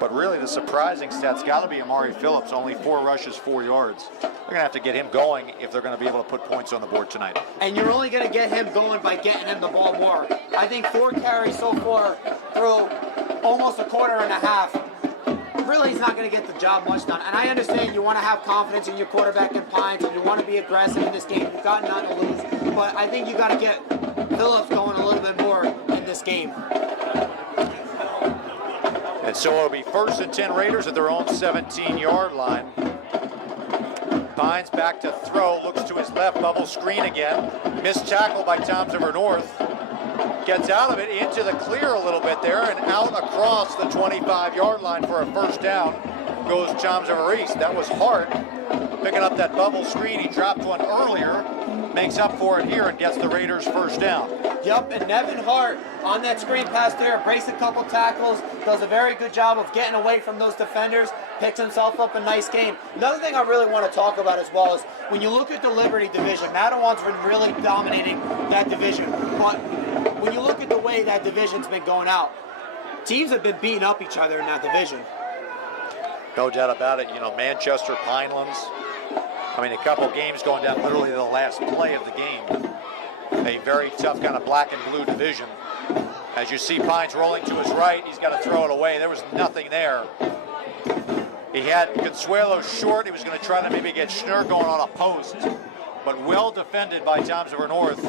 But really the surprising stat's got to be Amari Phillips, only 4 rushes, 4 yards. They're going to have to get him going if they're going to be able to put points on the board tonight. And you're only going to get him going by getting him the ball more. I think 4 carries so far through almost a quarter and a half. Really, he's not going to get the job much done. And I understand you want to have confidence in your quarterback in Pines and you want to be aggressive in this game. You've got nothing to lose. But I think you got to get Phillips going a little bit more in this game. And so it'll be 1st and 10 Raiders at their own 17-yard line. Pines back to throw, looks to his left, bubble screen again. Missed tackle by Toms River North. Gets out of it into the clear a little bit there and out across the 25-yard line for a first down goes Toms River East. That was Hart picking up that bubble screen. He dropped one earlier, makes up for it here and gets the Raiders first down. Yep, and Nevin Hart on that screen pass there, breaks a couple tackles, does a very good job of getting away from those defenders, picks himself up a nice game. Another thing I really want to talk about as well is when you look at the Liberty division, Madawan's been really dominating that division. But when you look at the way that division's been going out, teams have been beating up each other in that division. No doubt about it. Manchester, Pinelands. I mean, a couple games going down literally to the last play of the game. A very tough kind of black and blue division. As you see Pines rolling to his right, he's got to throw it away. There was nothing there. He had Consuelo short. He was going to try to maybe get Schnurr going on a post. But well defended by Toms River North.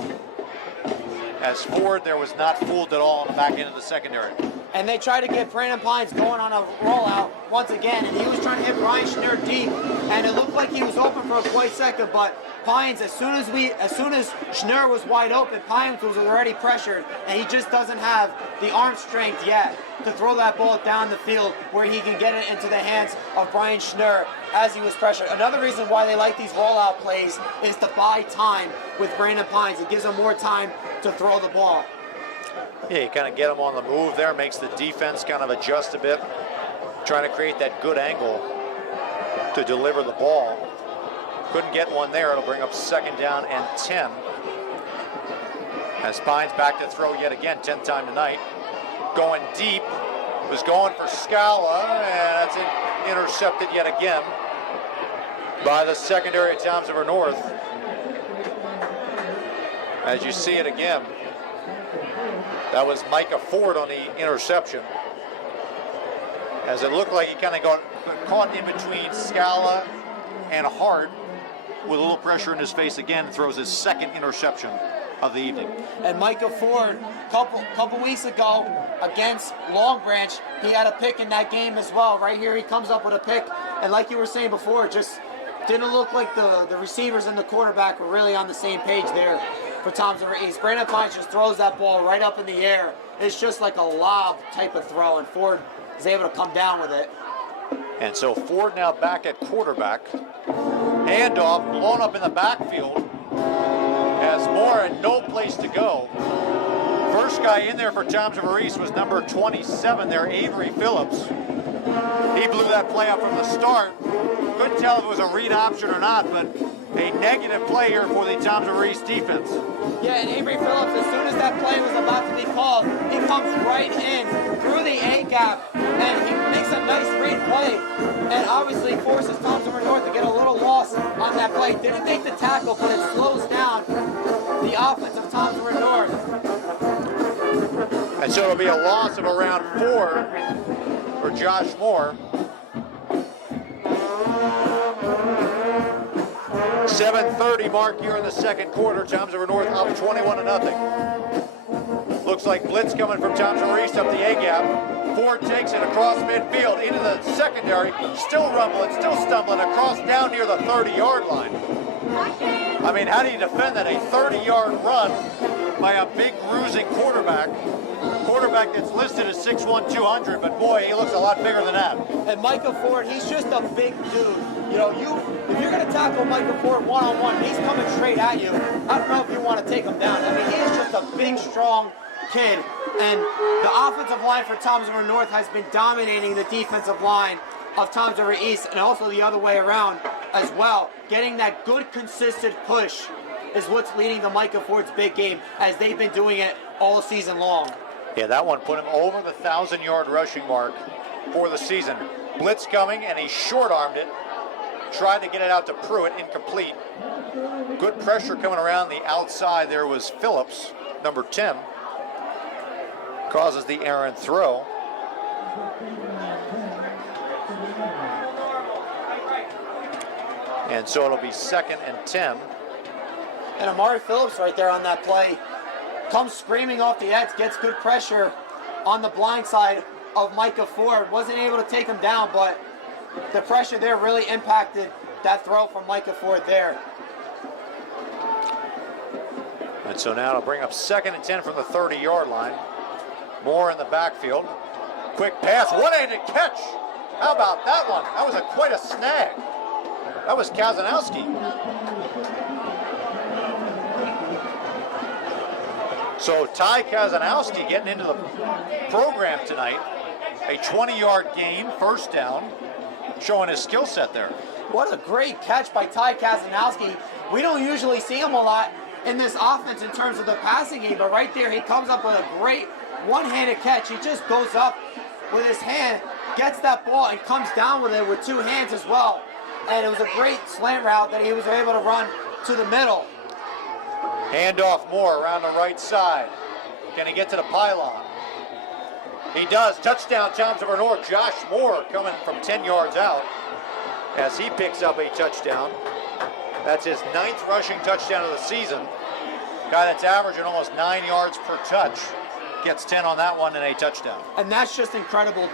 As Ford there was not fooled at all on the back end of the secondary. And they tried to get Brandon Pines going on a rollout once again, and he was trying to hit Brian Schnurr deep, and it looked like he was open for a quick second, but Pines, as soon as Schnurr was wide open, Pines was already pressured, and he just doesn't have the arm strength yet to throw that ball down the field where he can get it into the hands of Brian Schnurr as he was pressured. Another reason why they like these rollout plays is to buy time with Brandon Pines. It gives him more time to throw the ball. Yeah, you kind of get him on the move there, makes the defense kind of adjust a bit, trying to create that good angle to deliver the ball. Couldn't get one there. It'll bring up 2nd down and 10. As Pines back to throw yet again, 10th time tonight. Going deep, was going for Scala, and that's intercepted yet again by the secondary at Toms River North. As you see it again, that was Micah Ford on the interception. As it looked like he kind of got caught in between Scala and Hart with a little pressure in his face again, throws his second interception of the evening. And Micah Ford, couple weeks ago against Long Branch, he had a pick in that game as well. Right here he comes up with a pick, and like you were saying before, just didn't look like the receivers and the quarterback were really on the same page there for Toms River East. Brandon Pines just throws that ball right up in the air. It's just like a lob type of throw, and Ford is able to come down with it. And so Ford now back at quarterback. Handoff blown up in the backfield as Moore had no place to go. First guy in there for Toms River East was number 27 there, Avery Phillips. He blew that play up from the start. Couldn't tell if it was a read option or not, but a negative play here for the Toms River East defense. Yeah, and Avery Phillips, as soon as that play was about to be called, he comes right in through the A gap, and he makes a nice read play, and obviously forces Toms River North to get a little loss on that play. Didn't make the tackle, but it slows down the offense of Toms River North. And so it'll be a loss of around 4 for Josh Moore. 7:30 mark here in the second quarter. Toms River North up 21-0. Looks like blitz coming from Toms River East up the A gap. Ford takes it across midfield into the secondary. Still rumbling, still stumbling across down near the 30-yard line. I mean, how do you defend that? A 30-yard run by a big bruising quarterback. Quarterback that's listed as 6'1", 200, but boy, he looks a lot bigger than that. And Micah Ford, he's just a big dude. You know, if you're going to tackle Micah Ford one-on-one, he's coming straight at you. I don't know if you want to take him down. I mean, he is just a big, strong kid. And the offensive line for Toms River North has been dominating the defensive line of Toms River East, and also the other way around as well. Getting that good, consistent push is what's leading to Micah Ford's big game, as they've been doing it all season long. Yeah, that one put him over the 1,000-yard rushing mark for the season. Blitz coming, and he short-armed it. Tried to get it out to Pruitt, incomplete. Good pressure coming around the outside. There was Phillips, number 10. Causes the errant throw. And so it'll be 2nd and 10. And Amari Phillips right there on that play comes screaming off the edge, gets good pressure on the blind side of Micah Ford. Wasn't able to take him down, but the pressure there really impacted that throw from Micah Ford there. And so now it'll bring up 2nd and 10 from the 30-yard line. Moore in the backfield. Quick pass, one-handed catch. How about that one? That was quite a snag. That was Kazanowski. So Ty Kazanowski getting into the program tonight. A 20-yard gain, first down, showing his skill set there. What a great catch by Ty Kazanowski. We don't usually see him a lot in this offense in terms of the passing game, but right there he comes up with a great one-handed catch. He just goes up with his hand, gets that ball, and comes down with it with two hands as well. And it was a great slant route that he was able to run to the middle. Handoff Moore around the right side. Can he get to the pylon? He does. Touchdown, Toms River North. Josh Moore coming from 10 yards out as he picks up a touchdown. That's his 9th rushing touchdown of the season. Guy that's averaging almost 9 yards per touch. Gets 10 on that one and a touchdown. And that's just incredible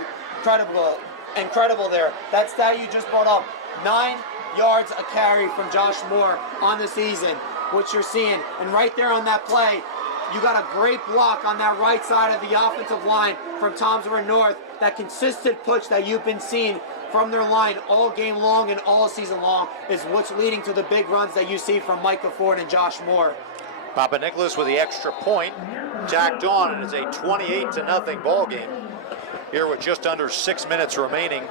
there. That stat you just brought up, 9 yards a carry from Josh Moore on the season, what you're seeing. And right there on that play, you got a great block on that right side of the offensive line from Toms River North. That consistent push that you've been seeing from their line all game long and all season long is what's leading to the big runs that you see from Micah Ford and Josh Moore. Papa Nicholas with the extra point tacked on, and it's a 28-0 ball game here with just under 6 minutes remaining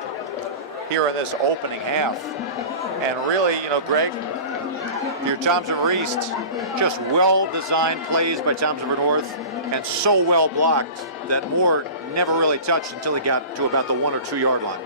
here in this opening half. And really, you know, Greg, your Toms River East, just well-designed plays by Toms River North. and so well blocked that Moore never really touched until he got to about the 1 or 2 yard line.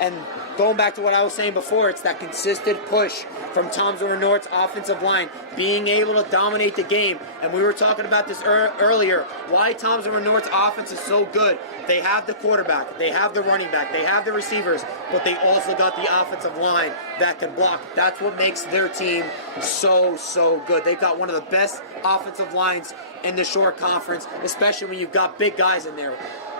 And going back to what I was saying before, it's that consistent push from Toms River North's offensive line, being able to dominate the game. And we were talking about this earlier, why Toms River North's offense is so good. They have the quarterback, they have the running back, they have the receivers, but they also got the offensive line that can block. That's what makes their team so good. They've got one of the best offensive lines in the Shore Conference, especially when you've got big guys in there.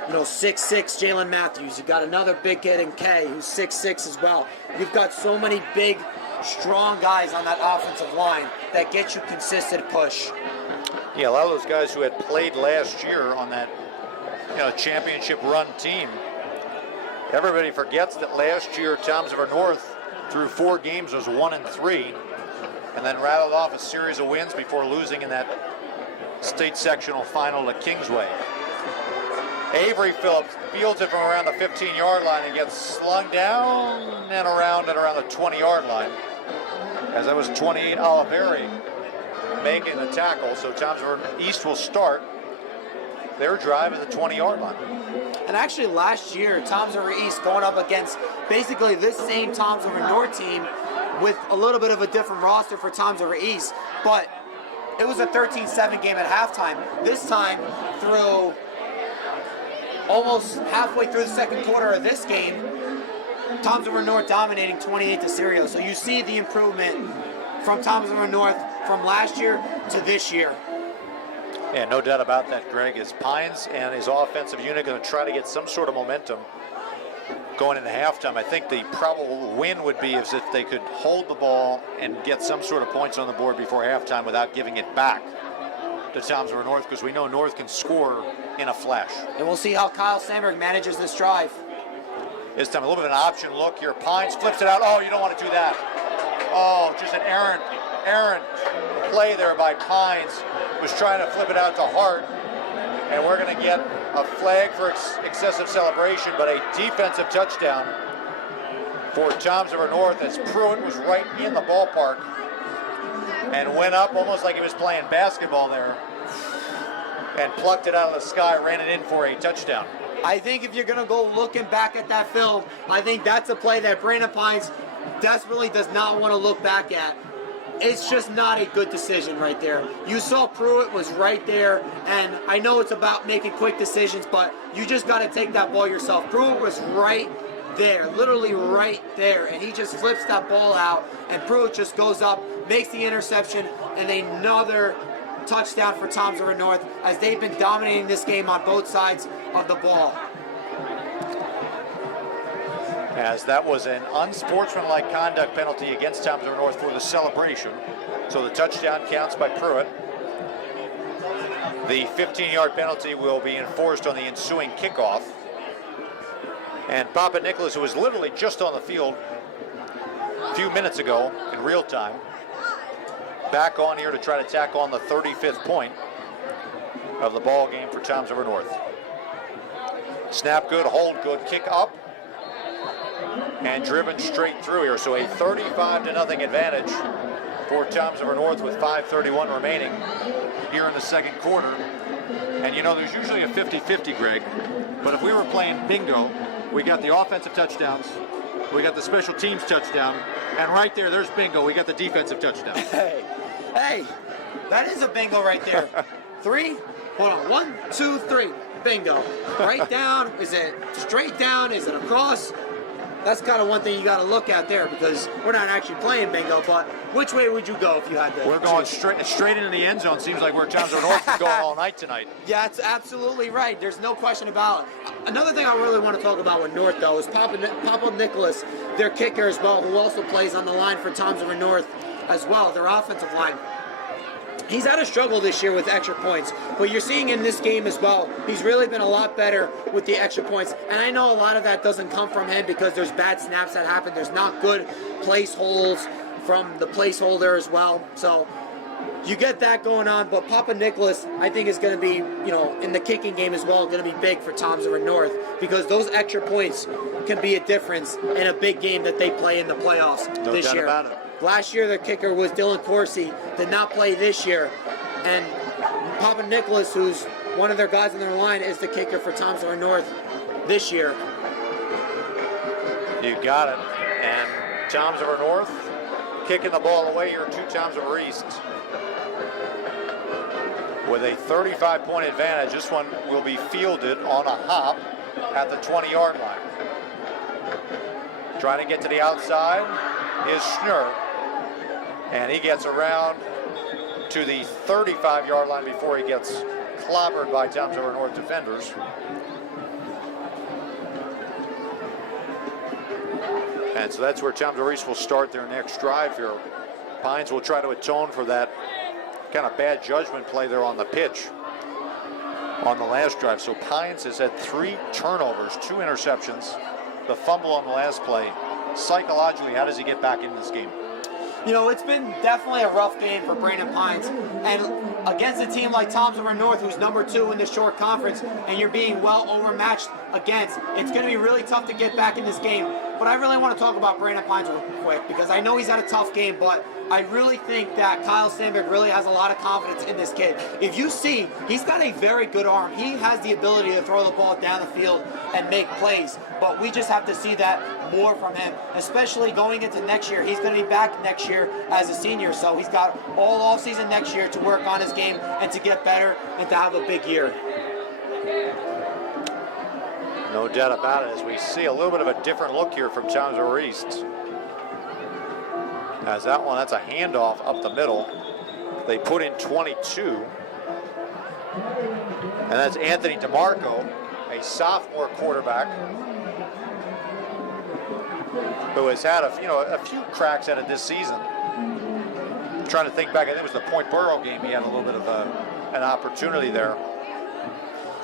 6'6" Jalen Matthews. You've got another big kid in K who's 6'6" as well. You've got so many big, strong guys on that offensive line that get you consistent push. Yeah, a lot of those guys who had played last year on that championship run team. Everybody forgets that last year Toms River North through 4 games was 1-3, and then rattled off a series of wins before losing in that state sectional final to Kingsway. Avery Phillips fields it from around the 15-yard line and gets slung down and around the 20-yard line. As that was 28 Oliveri making the tackle, so Toms River East will start their drive at the 20-yard line. And actually last year, Toms River East going up against basically this same Toms River North team with a little bit of a different roster for Toms River East, but it was a 13-7 game at halftime. This time, through almost halfway through the second quarter of this game, Toms River North dominating 28-0. So you see the improvement from Toms River North from last year to this year. Yeah, no doubt about that, Greg. As Pines and his offensive unit going to try to get some sort of momentum going into halftime. I think the probable win would be if they could hold the ball and get some sort of points on the board before halftime without giving it back to Toms River North, because we know North can score in a flash. And we'll see how Kyle Sandberg manages this drive. This time a little bit of an option look here. Pines flips it out. Oh, you don't want to do that. Oh, just an errant play there by Pines. Was trying to flip it out to Hart. And we're going to get a flag for excessive celebration, but a defensive touchdown for Toms River North as Pruitt was right in the ballpark and went up almost like he was playing basketball there and plucked it out of the sky, ran it in for a touchdown. I think if you're going to go looking back at that film, I think that's a play that Brandon Pines desperately does not want to look back at. It's just not a good decision right there. You saw Pruitt was right there, and I know it's about making quick decisions, but you just got to take that ball yourself. Pruitt was right there, literally right there, and he just flips that ball out, and Pruitt just goes up, makes the interception, and another touchdown for Toms River North as they've been dominating this game on both sides of the ball. As that was an unsportsmanlike conduct penalty against Toms River North for the celebration. So the touchdown counts by Pruitt. The 15-yard penalty will be enforced on the ensuing kickoff. And Papa Nicholas, who was literally just on the field a few minutes ago in real time, back on here to try to tack on the 35th point of the ball game for Toms River North. Snap good, hold good, kick up, and driven straight through here. So a 35-0 advantage for Toms River North with 5:31 remaining here in the second quarter. And you know, there's usually a 50-50, Greg, but if we were playing bingo, we got the offensive touchdowns, we got the special teams touchdown, and right there's bingo, we got the defensive touchdown. Hey, that is a bingo right there. 3, hold on, 1, 2, 3, bingo. Right down, is it straight down, is it across? That's kind of one thing you got to look at there, because we're not actually playing bingo, but which way would you go if you had to? We're going straight into the end zone. Seems like where Toms River North is going all night tonight. Yeah, that's absolutely right. There's no question about it. Another thing I really want to talk about with North, though, is Papa Nicholas, their kicker as well, who also plays on the line for Toms River North as well, their offensive line. He's had a struggle this year with extra points, but you're seeing in this game as well, he's really been a lot better with the extra points. And I know a lot of that doesn't come from him because there's bad snaps that happen. There's not good place holds from the placeholder as well. So you get that going on, but Papa Nicholas, I think, is going to be, in the kicking game as well, going to be big for Toms River North, because those extra points can be a difference in a big game that they play in the playoffs this year. No doubt about it. Last year, their kicker was Dylan Corsi, did not play this year. And Papa Nicholas, who's one of their guys on their line is the kicker for Toms River North this year. You got it. And Toms River North kicking the ball away here to Toms River East. With a 35-point advantage, this one will be fielded on a hop at the 20-yard line. Trying to get to the outside is Schnur. And he gets around to the 35-yard line before he gets clobbered by Toms River North defenders. And so that's where Toms River East will start their next drive here. Pines will try to atone for that kind of bad judgment play there on the pitch on the last drive. So Pines has had 3 turnovers, 2 interceptions, the fumble on the last play. Psychologically, how does he get back in this game? You know, it's been definitely a rough game for Brandon Pines. And against a team like Toms River North, who's number 2 in the short conference, and you're being well overmatched against, it's going to be really tough to get back in this game. But I really want to talk about Brandon Pines real quick, because I know he's had a tough game, but I really think that Kyle Sandberg really has a lot of confidence in this kid. If you see, he's got a very good arm. He has the ability to throw the ball down the field and make plays, but we just have to see that more from him, especially going into next year. He's going to be back next year as a senior, so he's got all offseason next year to work on his game and to get better and to have a big year. No doubt about it, as we see a little bit of a different look here from Toms River East. As that's a handoff up the middle. They put in 22. And that's Anthony DeMarco, a sophomore quarterback who has had a few cracks at it this season. I'm trying to think back, I think it was the Point Borough game. He had a little bit of an opportunity there.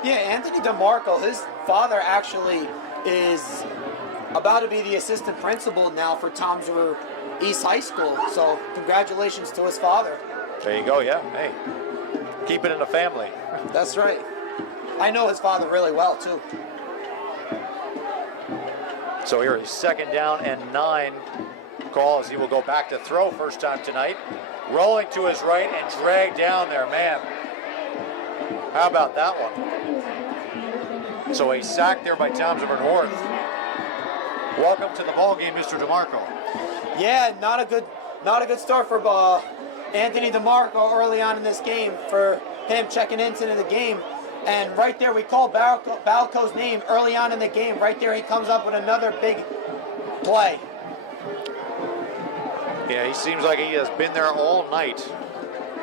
Yeah, Anthony DeMarco, his father actually is about to be the assistant principal now for Toms River East High School. So congratulations to his father. There you go, yeah. Hey, keep it in the family. That's right. I know his father really well, too. So here is 2nd down and 9 call as he will go back to throw first time tonight. Rolling to his right and dragged down there, man. How about that one? So a sack there by Toms River North. Welcome to the ball game, Mr. DeMarco. Yeah, not a good start for Anthony DeMarco early on in this game, for him checking into the game. And right there, we called Balco's name early on in the game. Right there, he comes up with another big play. Yeah, he seems like he has been there all night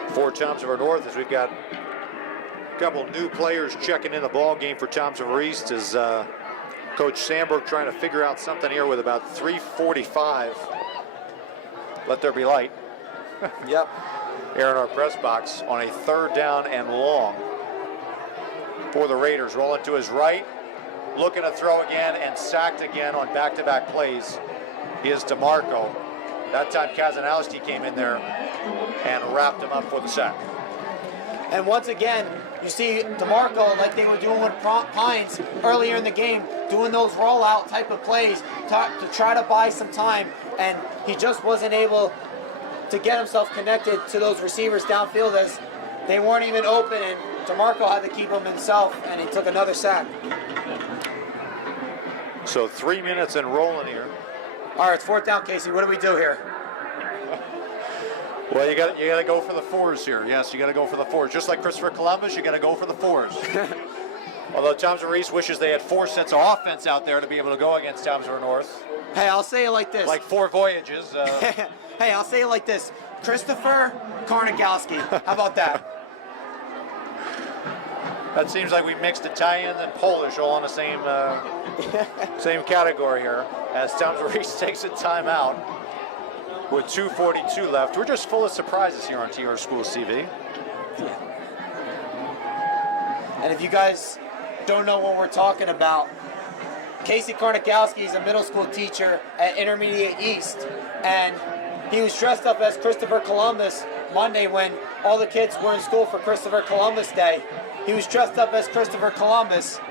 for Toms River North, as we've got a couple new players checking in the ball game for Toms River East, as Coach Sandberg trying to figure out something here with about 3:45. Let there be light. Yep. Here in our press box on a 3rd down and long for the Raiders. Rolling to his right, looking to throw again and sacked again on back-to-back plays is DeMarco. That time Kazanowski came in there and wrapped him up for the sack. And once again, you see DeMarco, like they were doing with Pines earlier in the game, doing those rollout type of plays to try to buy some time, and he just wasn't able to get himself connected to those receivers downfield, as they weren't even open, and DeMarco had to keep him himself, and he took another sack. So 3 minutes and rolling here. All right, it's 4th down, Casey. What do we do here? Well, you got to go for the 4s here. Yes, you got to go for the 4s. Just like Christopher Columbus, you got to go for the 4s. Although Toms River East wishes they had 4 sets of offense out there to be able to go against Toms River North. Hey, I'll say it like this. Like 4 voyages. Hey, I'll say it like this. Christopher Karnagowski. How about that? That seems like we mixed Italian and Polish all in the same category here, as Toms River East takes a timeout with 2:42 left. We're just full of surprises here on TR Schools TV. And if you guys don't know what we're talking about, Casey Karnakowski is a middle school teacher at Intermediate East, and he was dressed up as Christopher Columbus Monday when all the kids were in school for Christopher Columbus Day. He was dressed up as Christopher Columbus.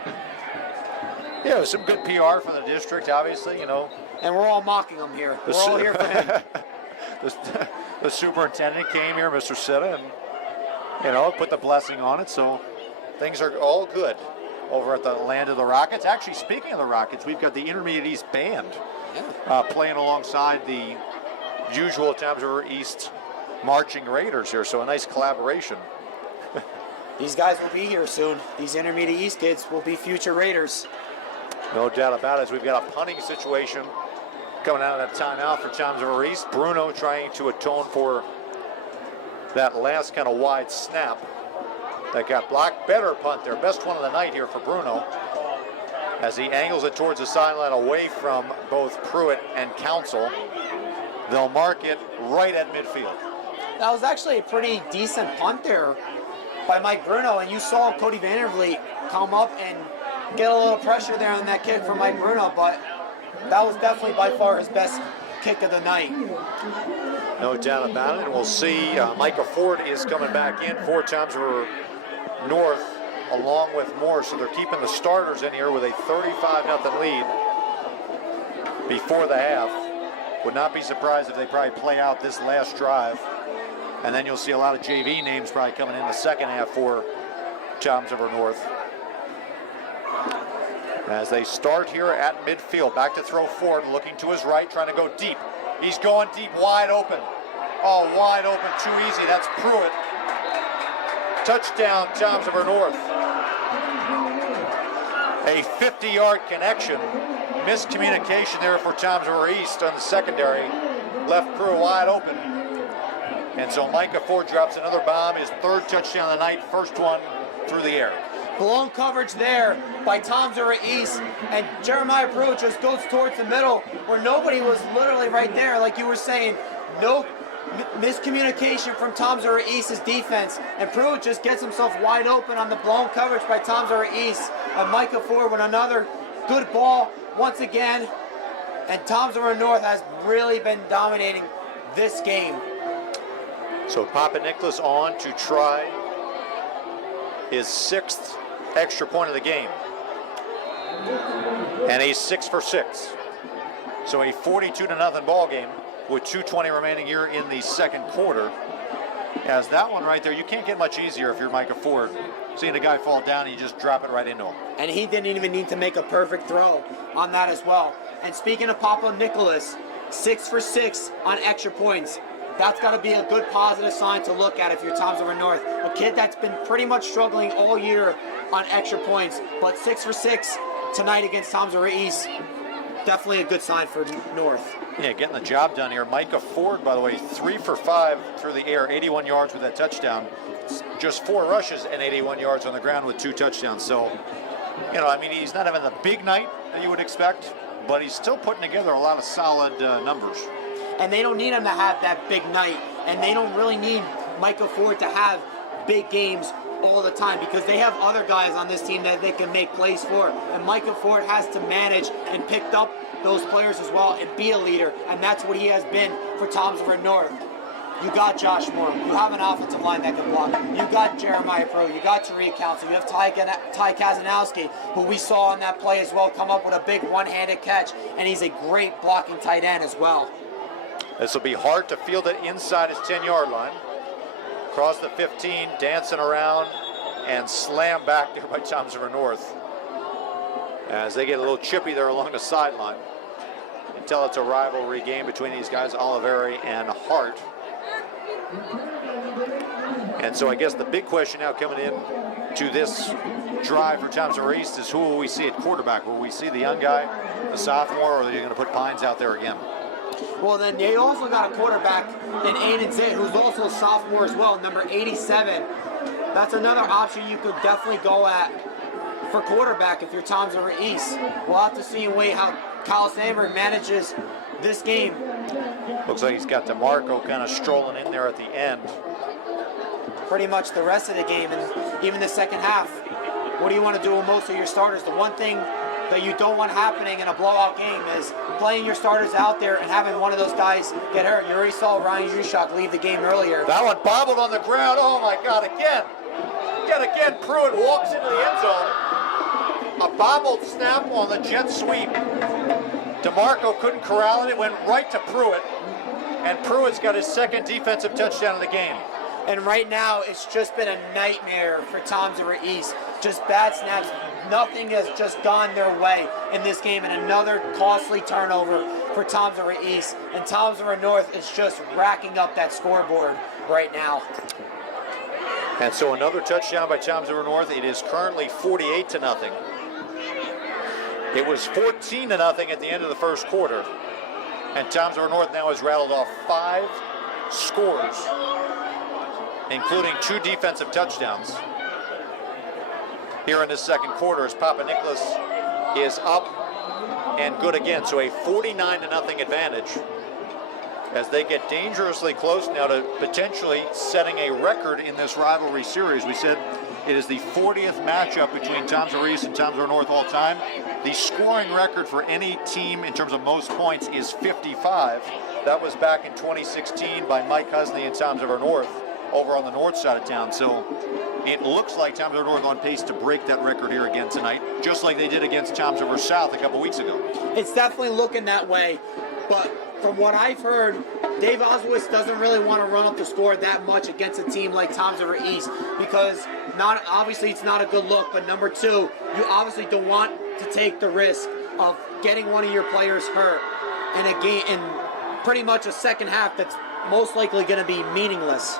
Yeah, it was some good PR for the district, obviously, you know. And we're all mocking him here. We're all here for him. The superintendent came here, Mr. Sitta, and, you know, put the blessing on it. So things are all good over at the land of the Rockets. Actually, speaking of the Rockets, we've got the Intermediate East Band playing alongside the usual Thames River East marching Raiders here, so a nice collaboration. These guys will be here soon. These Intermediate East kids will be future Raiders. No doubt about it. As we've got a punting situation coming out of that timeout for Thames River East. Bruno trying to atone for that last kind of wide snap that got blocked. Better punt there. Best one of the night here for Bruno as he angles it towards the sideline away from both Pruitt and Council. They'll mark it right at midfield. That was actually a pretty decent punt there by Mike Bruno, and you saw Cody Vandervliet come up and get a little pressure there on that kick from Mike Bruno, but that was definitely by far his best kick of the night. No doubt about it, and we'll see Micah Ford is coming back in. 4 Thames River North along with Moore, so they're keeping the starters in here with a 35-0 lead before the half. Would not be surprised if they probably play out this last drive. And then you'll see a lot of JV names probably coming in the second half for Thames River North. As they start here at midfield, back to throw Ford, looking to his right, trying to go deep. He's going deep, wide open. Oh, wide open, too easy. That's Pruitt. Touchdown, Thames River North. A 50-yard connection. Miscommunication there for Thames River East on the secondary. Left Pruitt wide open. And so Micah Ford drops another bomb, his 3rd touchdown of the night, first one through the air. Blown coverage there by Thames River East, and Jeremiah Pruitt just goes towards the middle where nobody was literally right there, like you were saying. No miscommunication from Thames River East's defense, and Pruitt just gets himself wide open on the blown coverage by Thames River East. And Micah Ford with another good ball once again, and Thames River North has really been dominating this game. So Papa Nicholas on to try his 6th extra point of the game. And a 6 for 6. So a 42-0 ball game with 2:20 remaining here in the second quarter. As that one right there, you can't get much easier if you're Micah Ford. Seeing a guy fall down, and you just drop it right into him. And he didn't even need to make a perfect throw on that as well. And speaking of Papa Nicholas, 6 for 6 on extra points. That's got to be a good positive sign to look at if you're Thames River North. A kid that's been pretty much struggling all year on extra points, but 6 for 6 tonight against Thames River East. Definitely a good sign for North. Yeah, getting the job done here. Micah Ford, by the way, 3 for 5 through the air, 81 yards with that touchdown. Just 4 rushes and 81 yards on the ground with 2 touchdowns. So, you know, I mean, he's not having the big night that you would expect, but he's still putting together a lot of solid numbers. And they don't need him to have that big night, and they don't really need Micah Ford to have big games all the time, because they have other guys on this team that they can make plays for, and Micah Ford has to manage and pick up those players as well and be a leader, and that's what he has been for Thames River North. You got Josh Moore, you have an offensive line that can block, you got Jeremiah Pruitt, you got Tariq Council, you have Ty Kazanowski, who we saw on that play as well, come up with a big one-handed catch, and he's a great blocking tight end as well. This will be hard to field it inside his 10-yard line. Across the 15, dancing around, and slam back there by Thames River North. As they get a little chippy there along the sideline. Until it's a rivalry game between these guys, Oliveri and Hart. And so I guess the big question now coming in to this drive for Thames River East is, who will we see at quarterback? Will we see the young guy, the sophomore, or are they going to put Pines out there again? Well, then they also got a quarterback in Aiden Zitt, who's also a sophomore as well, number 87. That's another option you could definitely go at for quarterback if you're Thames River East. We'll have to see and wait how Kyle Sandberg manages this game. Looks like he's got DeMarco kind of strolling in there at the end. Pretty much the rest of the game, and even the second half. What do you want to do with most of your starters? The one thing that you don't want happening in a blowout game is playing your starters out there and having one of those guys get hurt. You already saw Ryan Juszak leave the game earlier. That one bobbled on the ground. Oh my God, again. Yet again, Pruitt walks into the end zone. A bobbled snap on the jet sweep. DeMarco couldn't corral it. It went right to Pruitt. And Pruitt's got his 2nd defensive touchdown of the game. And right now, it's just been a nightmare for Thames River East. just bad snaps. Nothing has just gone their way in this game, and another costly turnover for Toms River East. And Toms River North is just racking up that scoreboard right now. And so another touchdown by Toms River North. It is currently 48-0. It was 14-0 at the end of the first quarter. And Toms River North now has rattled off 5 scores, including 2 defensive touchdowns here in this second quarter, as Papa Nicholas is up and good again. So a 49-0 advantage as they get dangerously close now to potentially setting a record in this rivalry series. We said it is the 40th matchup between Toms River East and Toms River North all time. The scoring record for any team in terms of most points is 55. That was back in 2016 by Mike Husney and Toms River North over on the north side of town. So it looks like Toms River North on pace to break that record here again tonight, just like they did against Toms River South a couple weeks ago. It's definitely looking that way, but from what I've heard, Dave Oswitz doesn't really want to run up the score that much against a team like Toms River East, because obviously it's not a good look, but number 2, you obviously don't want to take the risk of getting one of your players hurt in a game, in pretty much a second half that's most likely going to be meaningless.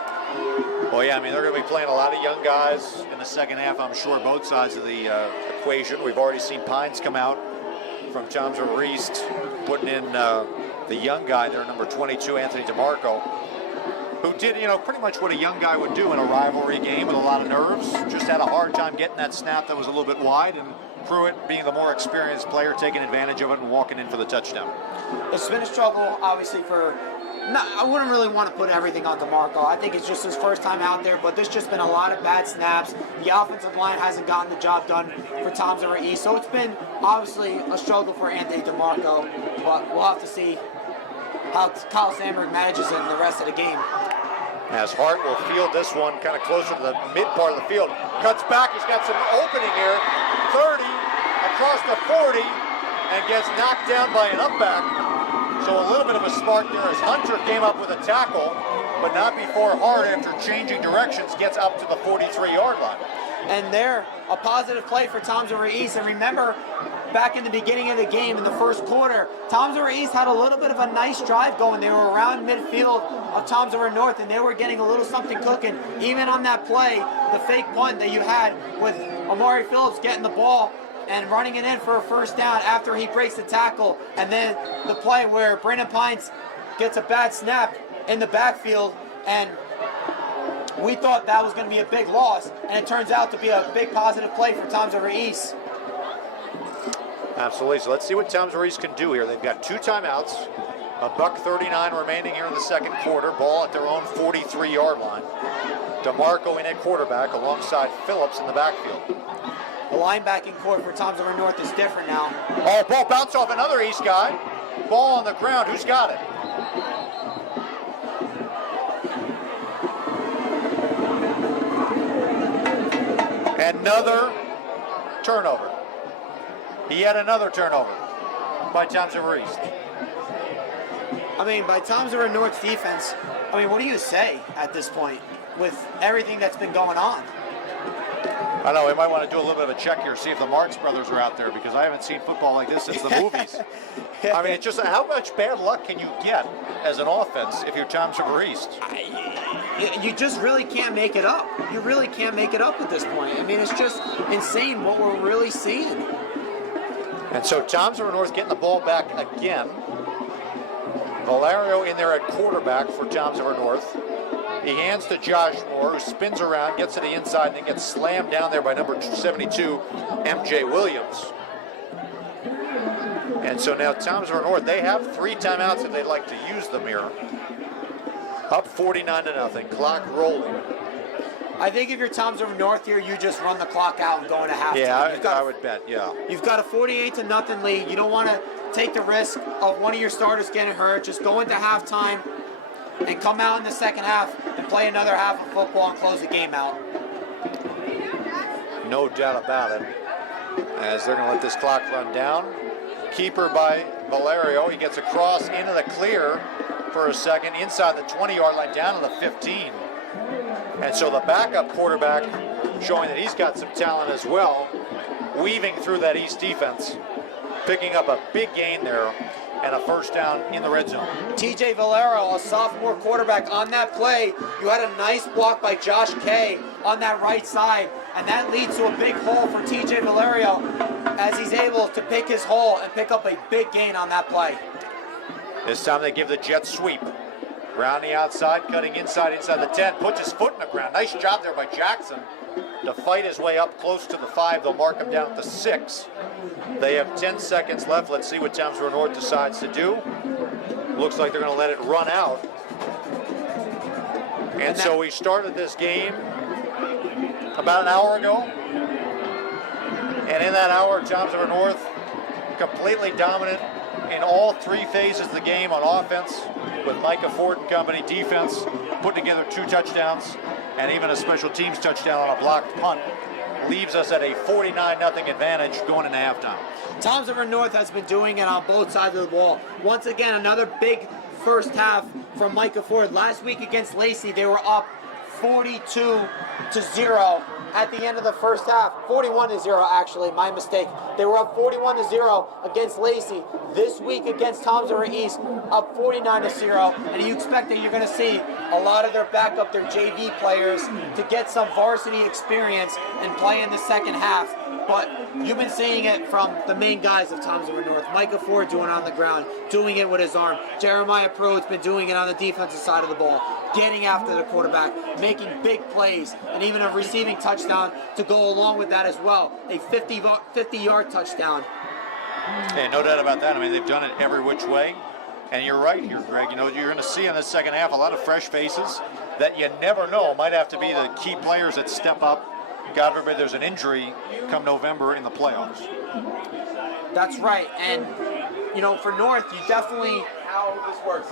Well, yeah, I mean, they're going to be playing a lot of young guys in the second half, I'm sure, both sides of the equation. We've already seen Pines come out from Toms River East, putting in the young guy there, number 22, Anthony DeMarco, who did, pretty much what a young guy would do in a rivalry game with a lot of nerves. Just had a hard time getting that snap that was a little bit wide, and Pruitt, being the more experienced player, taking advantage of it and walking in for the touchdown. It's been a struggle, obviously, I wouldn't really want to put everything on DeMarco. I think it's just his first time out there, but there's just been a lot of bad snaps. The offensive line hasn't gotten the job done for Toms River East, so it's been obviously a struggle for Anthony DeMarco, but we'll have to see how Kyle Sandberg manages it in the rest of the game. As Hart will field this one kind of closer to the mid part of the field. Cuts back, he's got some opening here. 30, across the 40, and gets knocked down by an up-back. So a little bit of a spark there as Hunter came up with a tackle, but not before Hart, after changing directions, gets up to the 43-yard line. And there, a positive play for Toms River East. And remember, back in the beginning of the game, in the first quarter, Toms River East had a little bit of a nice drive going. They were around midfield of Toms River North, and they were getting a little something cooking. Even on that play, the fake punt that you had with Amari Phillips getting the ball and running it in for a first down after he breaks the tackle, and then the play where Brandon Pines gets a bad snap in the backfield, and we thought that was going to be a big loss, and it turns out to be a big positive play for Toms River East. Absolutely. So let's see what Toms River East can do here. They've got 2 timeouts, $1:39 remaining here in the second quarter. Ball at their own 43-yard line. DeMarco in at quarterback alongside Phillips in the backfield. The linebacking core for Toms River North is different now. Oh, ball bounced off another East guy. Ball on the ground. Who's got it? Another turnover. He had another turnover by Toms River East. I mean, by Toms River North's defense, what do you say at this point with everything that's been going on? I know, we might want to do a little bit of a check here, see if the Marx brothers are out there, because I haven't seen football like this since the movies. I mean, it's just, how much bad luck can you get as an offense if you're Toms River East? You just really can't make it up. You really can't make it up at this point. I mean, it's just insane what we're really seeing. And so Toms River North getting the ball back again. Valerio in there at quarterback for Toms River North. He hands to Josh Moore, who spins around, gets to the inside, and then gets slammed down there by number 72, M.J. Williams. And so now Toms River North, they have 3 timeouts if they'd like to use them here. Up 49-0, clock rolling. I think if you're Toms River North here, you just run the clock out and go into halftime. Yeah, I would bet, yeah. You've got a 48-0 lead. You don't want to take the risk of one of your starters getting hurt. Just go into halftime and come out in the second half and play another half of football and close the game out. No doubt about it. As they're going to let this clock run down. Keeper by Valerio. He gets across into the clear for a second, inside the 20-yard line, down to the 15. And so the backup quarterback showing that he's got some talent as well, weaving through that East defense, picking up a big gain there and a first down in the red zone. TJ Valero, a sophomore quarterback, on that play, you had a nice block by Josh Kay on that right side, and that leads to a big hole for TJ Valero as he's able to pick his hole and pick up a big gain on that play. This time they give the jet sweep. Around the outside, cutting inside the 10, puts his foot in the ground. Nice job there by Jackson to fight his way up close to the 5. They'll mark him down at the 6. They have 10 seconds left. Let's see what Townsboro North decides to do. Looks like they're going to let it run out. And so we started this game about an hour ago. And in that hour, Townsboro North completely dominant in all 3 phases of the game on offense, with Micah Ford and company. Defense put together 2 touchdowns and even a special teams touchdown on a blocked punt. Leaves us at a 49-0 advantage going into halftime. Townsboro North has been doing it on both sides of the ball. Once again, another big first half from Micah Ford. Last week against Lacey, they were up 42-0 at the end of the first half. 41-0 actually, my mistake. They were up 41-0 against Lacey. This week against Townsboro East, up 49-0. And you expect that you're going to see a lot of their backup, their JV players, to get some varsity experience and play in the second half. But you've been seeing it from the main guys of Townsboro North. Micah Ford doing it on the ground, doing it with his arm. Jeremiah Pro's been doing it on the defensive side of the ball, getting after the quarterback, making big plays, and even a receiving touchdown to go along with that as well. A 50-yard touchdown. Hey, no doubt about that. I mean, they've done it every which way. And you're right here, Greg. You know, you're going to see in the second half a lot of fresh faces that you never know might have to be the key players that step up. God forbid there's an injury come November in the playoffs. That's right. And, you know, for North, you definitely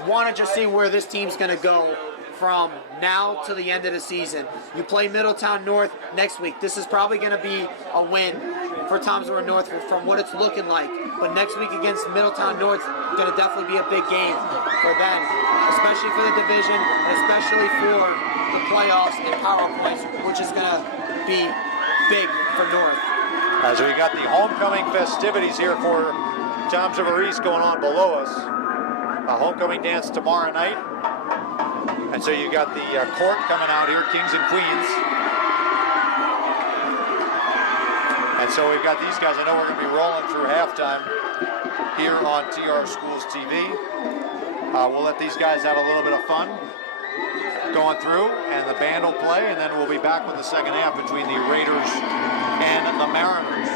want to just see where this team's going to go from now to the end of the season. You play Middletown North next week. This is probably going to be a win for Townsboro North from what it's looking like. But next week against Middletown North, going to definitely be a big game for them, especially for the division, and especially for the playoffs and power points, which is going to be big for North. As we got the homecoming festivities here for Townsboro East going on below us. A homecoming dance tomorrow night. And so you got the court coming out here, Kings and Queens. And so we've got these guys. I know we're going to be rolling through halftime here on TR Schools TV. We'll let these guys have a little bit of fun going through, and the band will play, and then we'll be back with the second half between the Raiders and the Mariners.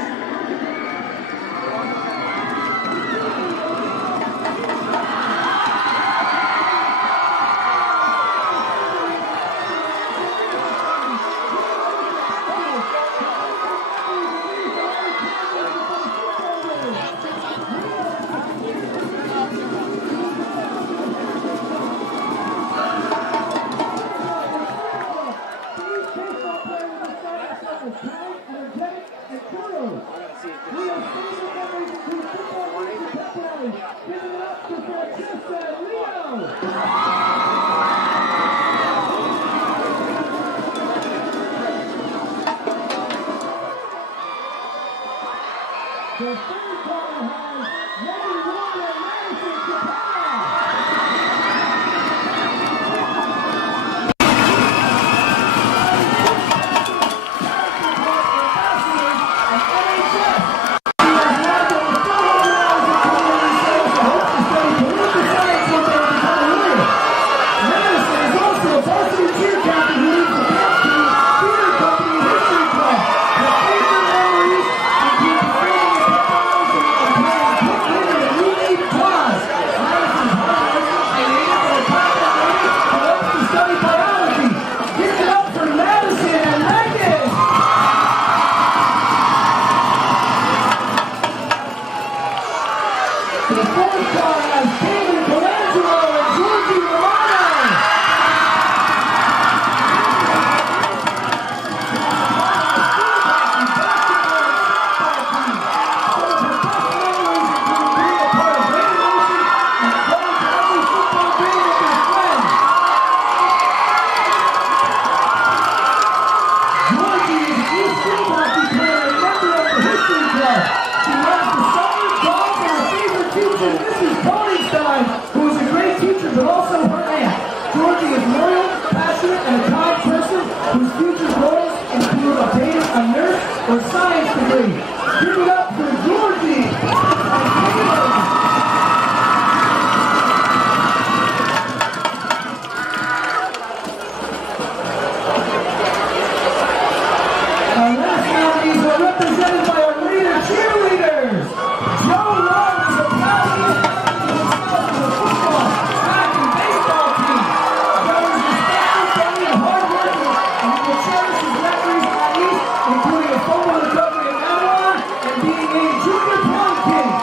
junior prom king.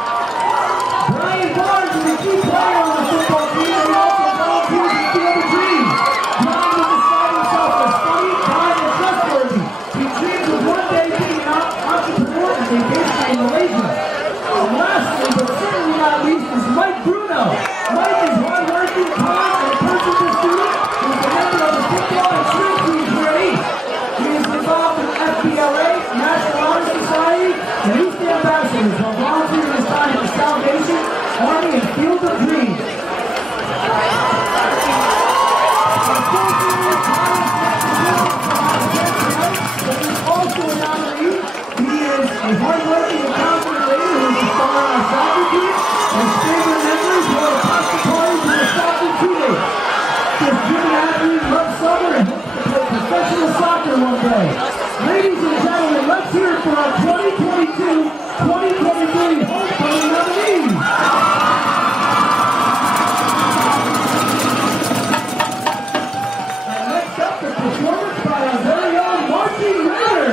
Brian Barnes is a key player on the football team and he also volunteers to Field of Dreams. Brian has described himself as funny, kind, and trustworthy. He dreams of one day being an entrepreneur and vacation in Malaysia. And lastly, but certainly not least, is Mike Bruno. Mike is hard-working, kind, and a personal student who is a member of the football and cheer team here at East. He is involved in FBLA, National Honor Society, and East Ambassadors while volunteering his time for Salvation, Army, and Field of Dreams. Also a nominee, he is a hard-working and confident leader who is a star on our soccer team, and his favorite memories were the pasta parties and the soccer teammates. This junior athlete loves summer and hopes to play professional soccer one day. Ladies and gentlemen, let's hear it for our 2022-2023 homecoming nominees. And next up, the performance by our very own Marcy Ritter.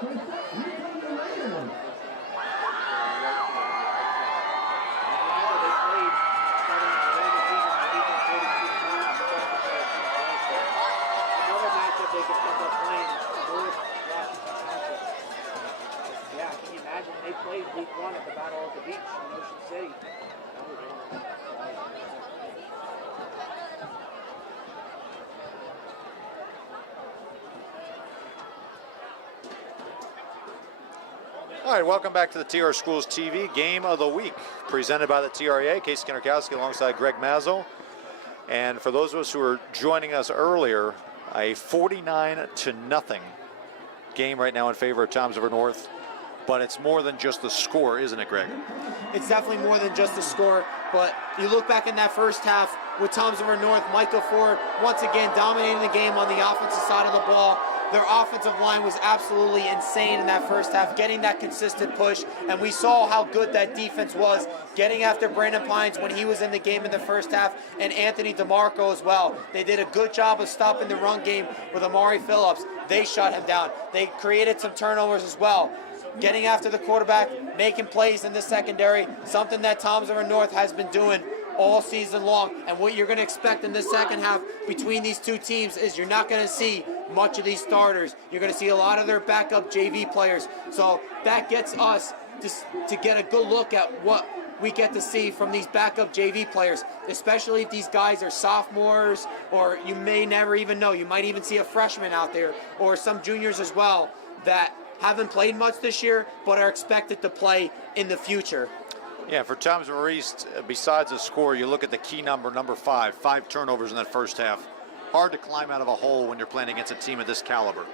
Another matchup they could end up playing. North, Washington. Yeah, can you imagine they played week 1 at the Battle of the Beach in Ocean City? That was All right, welcome back to the TR Schools TV Game of the Week, presented by the TREA. Casey Kinnerkowski alongside Greg Mazzel. And for those of us who are joining us earlier, a 49-0 game right now in favor of Toms River North. But it's more than just the score, isn't it, Greg? It's definitely more than just the score, but you look back in that first half with Toms River North, Micah Ford once again dominating the game on the offensive side of the ball. Their offensive line was absolutely insane in that first half, getting that consistent push, and we saw how good that defense was, getting after Brandon Pines when he was in the game in the first half, and Anthony DeMarco as well. They did a good job of stopping the run game with Amari Phillips. They shut him down. They created some turnovers as well. Getting after the quarterback, making plays in the secondary, something that Toms River North has been doing all season long. And what you're going to expect in the second half between these two teams is you're not going to see much of these starters. You're going to see a lot of their backup JV players. So that gets us to get a good look at what we get to see from these backup JV players, especially if these guys are sophomores, or you may never even know. You might even see a freshman out there or some juniors as well that haven't played much this year but are expected to play in the future. Yeah, for Toms River East, besides the score, you look at the key number 5 turnovers in that first half. Hard to climb out of a hole when you're playing against a team of this caliber.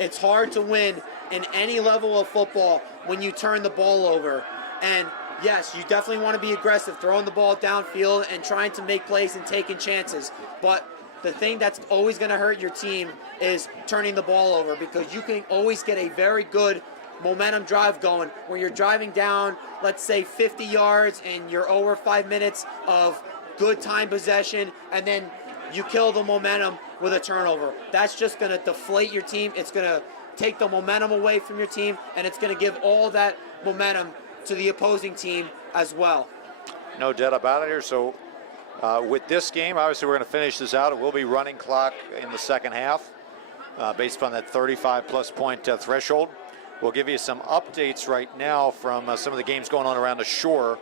It's hard to win in any level of football when you turn the ball over. And yes, you definitely want to be aggressive, throwing the ball downfield and trying to make plays and taking chances. But the thing that's always going to hurt your team is turning the ball over, because you can always get a very good momentum drive going where you're driving down, let's say 50 yards, and you're over 5 minutes of good time possession, and then you kill the momentum with a turnover. That's just going to deflate your team. It's going to take the momentum away from your team, and it's going to give all that momentum to the opposing team as well. No doubt about it here. So with this game, obviously we're going to finish this out. It will be running clock in the second half based upon that 35-plus point threshold. We'll give you some updates right now from some of the games going on around the shore.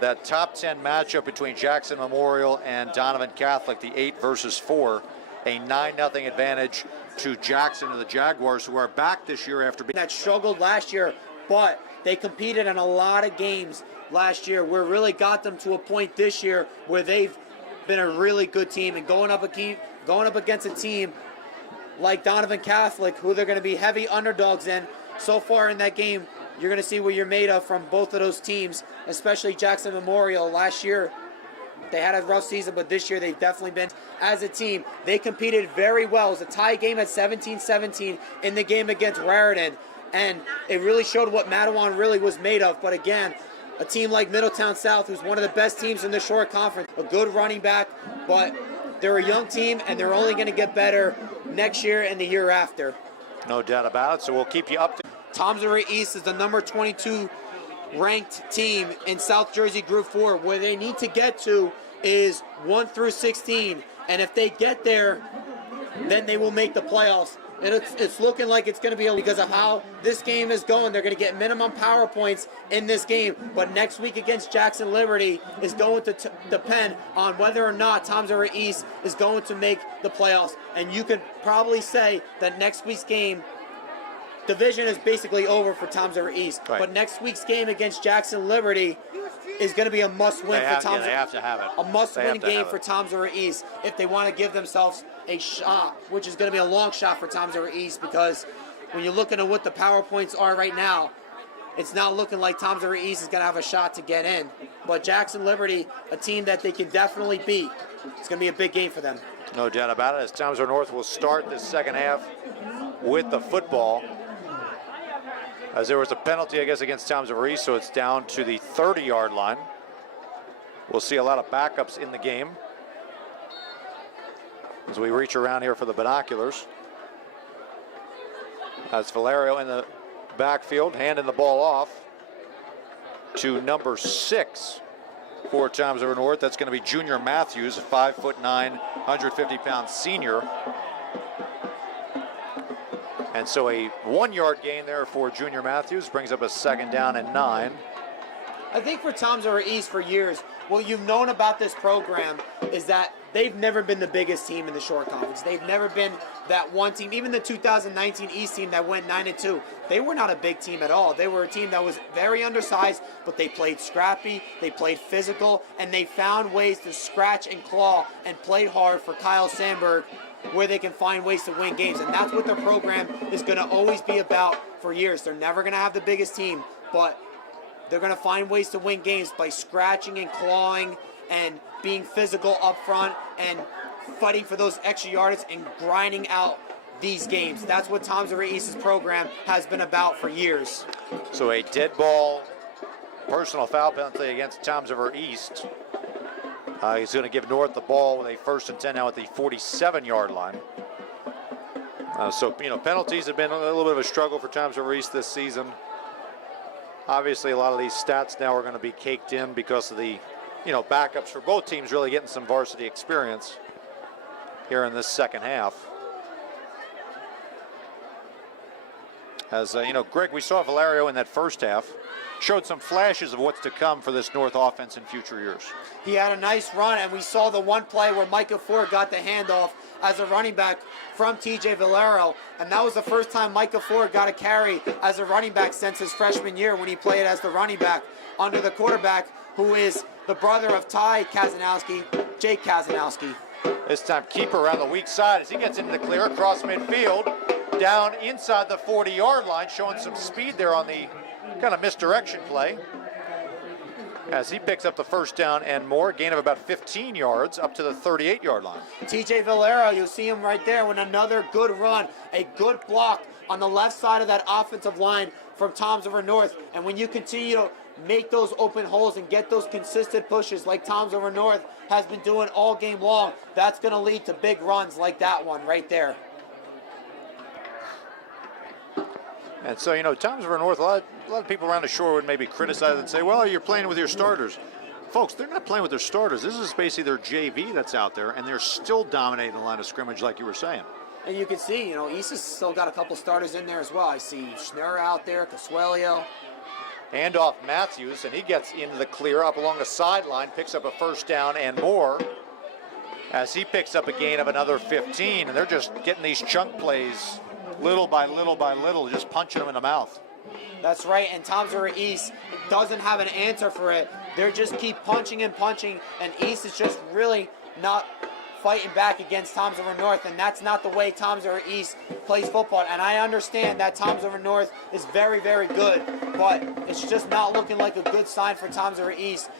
That top 10 matchup between Jackson Memorial and Donovan Catholic, the 8 versus 4, a 9-0 advantage to Jackson and the Jaguars, who are back this year after being that struggled last year, but they competed in a lot of games last year where really got them to a point this year where they've been a really good team, and going up against a team like Donovan Catholic, who they're going to be heavy underdogs in. So far in that game, you're going to see what you're made of from both of those teams, especially Jackson Memorial. Last year, they had a rough season, but this year they've definitely been, as a team, they competed very well. It was a tie game at 17-17 in the game against Raritan, and it really showed what Matawan really was made of. But again, a team like Middletown South, who's one of the best teams in the Shore Conference, a good running back, but they're a young team, and they're only going to get better next year and the year after. No doubt about it, so we'll keep you up to. Toms River East is the number 22 ranked team in South Jersey Group 4. Where they need to get to is 1 through 16. And if they get there, then they will make the playoffs. And it's looking like it's going to be, because of how this game is going. They're going to get minimum power points in this game. But next week against Jackson Liberty is going to depend on whether or not Toms River East is going to make the playoffs. And you could probably say that next week's game, division is basically over for Toms River East. Right. But next week's game against Jackson Liberty is going to be a must-win for Toms. They have to have it. A must-win game for Toms River East if they want to give themselves a shot, which is going to be a long shot for Toms River East, because when you're looking at what the power points are right now, it's not looking like Toms River East is going to have a shot to get in. But Jackson Liberty, a team that they can definitely beat, it's going to be a big game for them. No doubt about it, as Toms River North will start this second half with the football. As there was a penalty, I guess, against Toms River East, so it's down to the 30-yard line. We'll see a lot of backups in the game as we reach around here for the binoculars. As Valerio in the backfield, handing the ball off to number 6 for Toms River North. That's going to be Junior Matthews, a 5'9", 150-pound senior. And so a 1-yard gain there for Junior Matthews brings up a 2nd down and 9. I think for Toms River East for years, what you've known about this program is that they've never been the biggest team in the short conference. They've never been that one team. Even the 2019 East team that went 9-2, they were not a big team at all. They were a team that was very undersized, but they played scrappy, they played physical, and they found ways to scratch and claw and play hard for Kyle Sandberg, where they can find ways to win games. And that's what their program is going to always be about for years. They're never going to have the biggest team, but they're going to find ways to win games by scratching and clawing and being physical up front and fighting for those extra yards and grinding out these games. That's what Toms River East's program has been about for years. So a dead ball personal foul penalty against Toms River East. He's going to give North the ball with a 1st and 10 now at the 47-yard line. So penalties have been a little bit of a struggle for Toms River East this season. Obviously, a lot of these stats now are going to be caked in because of the, backups for both teams really getting some varsity experience here in this second half. As, Greg, we saw Valerio in that first half, showed some flashes of what's to come for this North offense in future years. He had a nice run, and we saw the one play where Micah Ford got the handoff as a running back from TJ Valero, and that was the first time Micah Ford got a carry as a running back since his freshman year when he played as the running back under the quarterback, who is the brother of Ty Kazanowski, Jake Kazanowski. This time keeper around the weak side as he gets into the clear across midfield, down inside the 40-yard line, showing some speed there on the kind of misdirection play. As he picks up the 1st down and more, gain of about 15 yards up to the 38-yard line. TJ Valero, you'll see him right there with another good run, a good block on the left side of that offensive line from Toms River North. And when you continue to make those open holes and get those consistent pushes like Toms River North has been doing all game long, that's going to lead to big runs like that one right there. And so, Toms River North, a lot of people around the shore would maybe criticize and say, well, you're playing with your starters. Folks, they're not playing with their starters. This is basically their JV that's out there, and they're still dominating the line of scrimmage like you were saying. And you can see, East has still got a couple starters in there as well. I see Schnurr out there, Casuelio. Hand off Matthews, and he gets into the clear up along the sideline, picks up a 1st down and more as he picks up a gain of another 15, and they're just getting these chunk plays little by little by little, just punching them in the mouth. That's right, and Toms River East doesn't have an answer for it. They just keep punching and punching, and East is just really not fighting back against Toms River North, and that's not the way Toms River East plays football. And I understand that Toms River North is very, very good, but it's just not looking like a good sign for Toms River East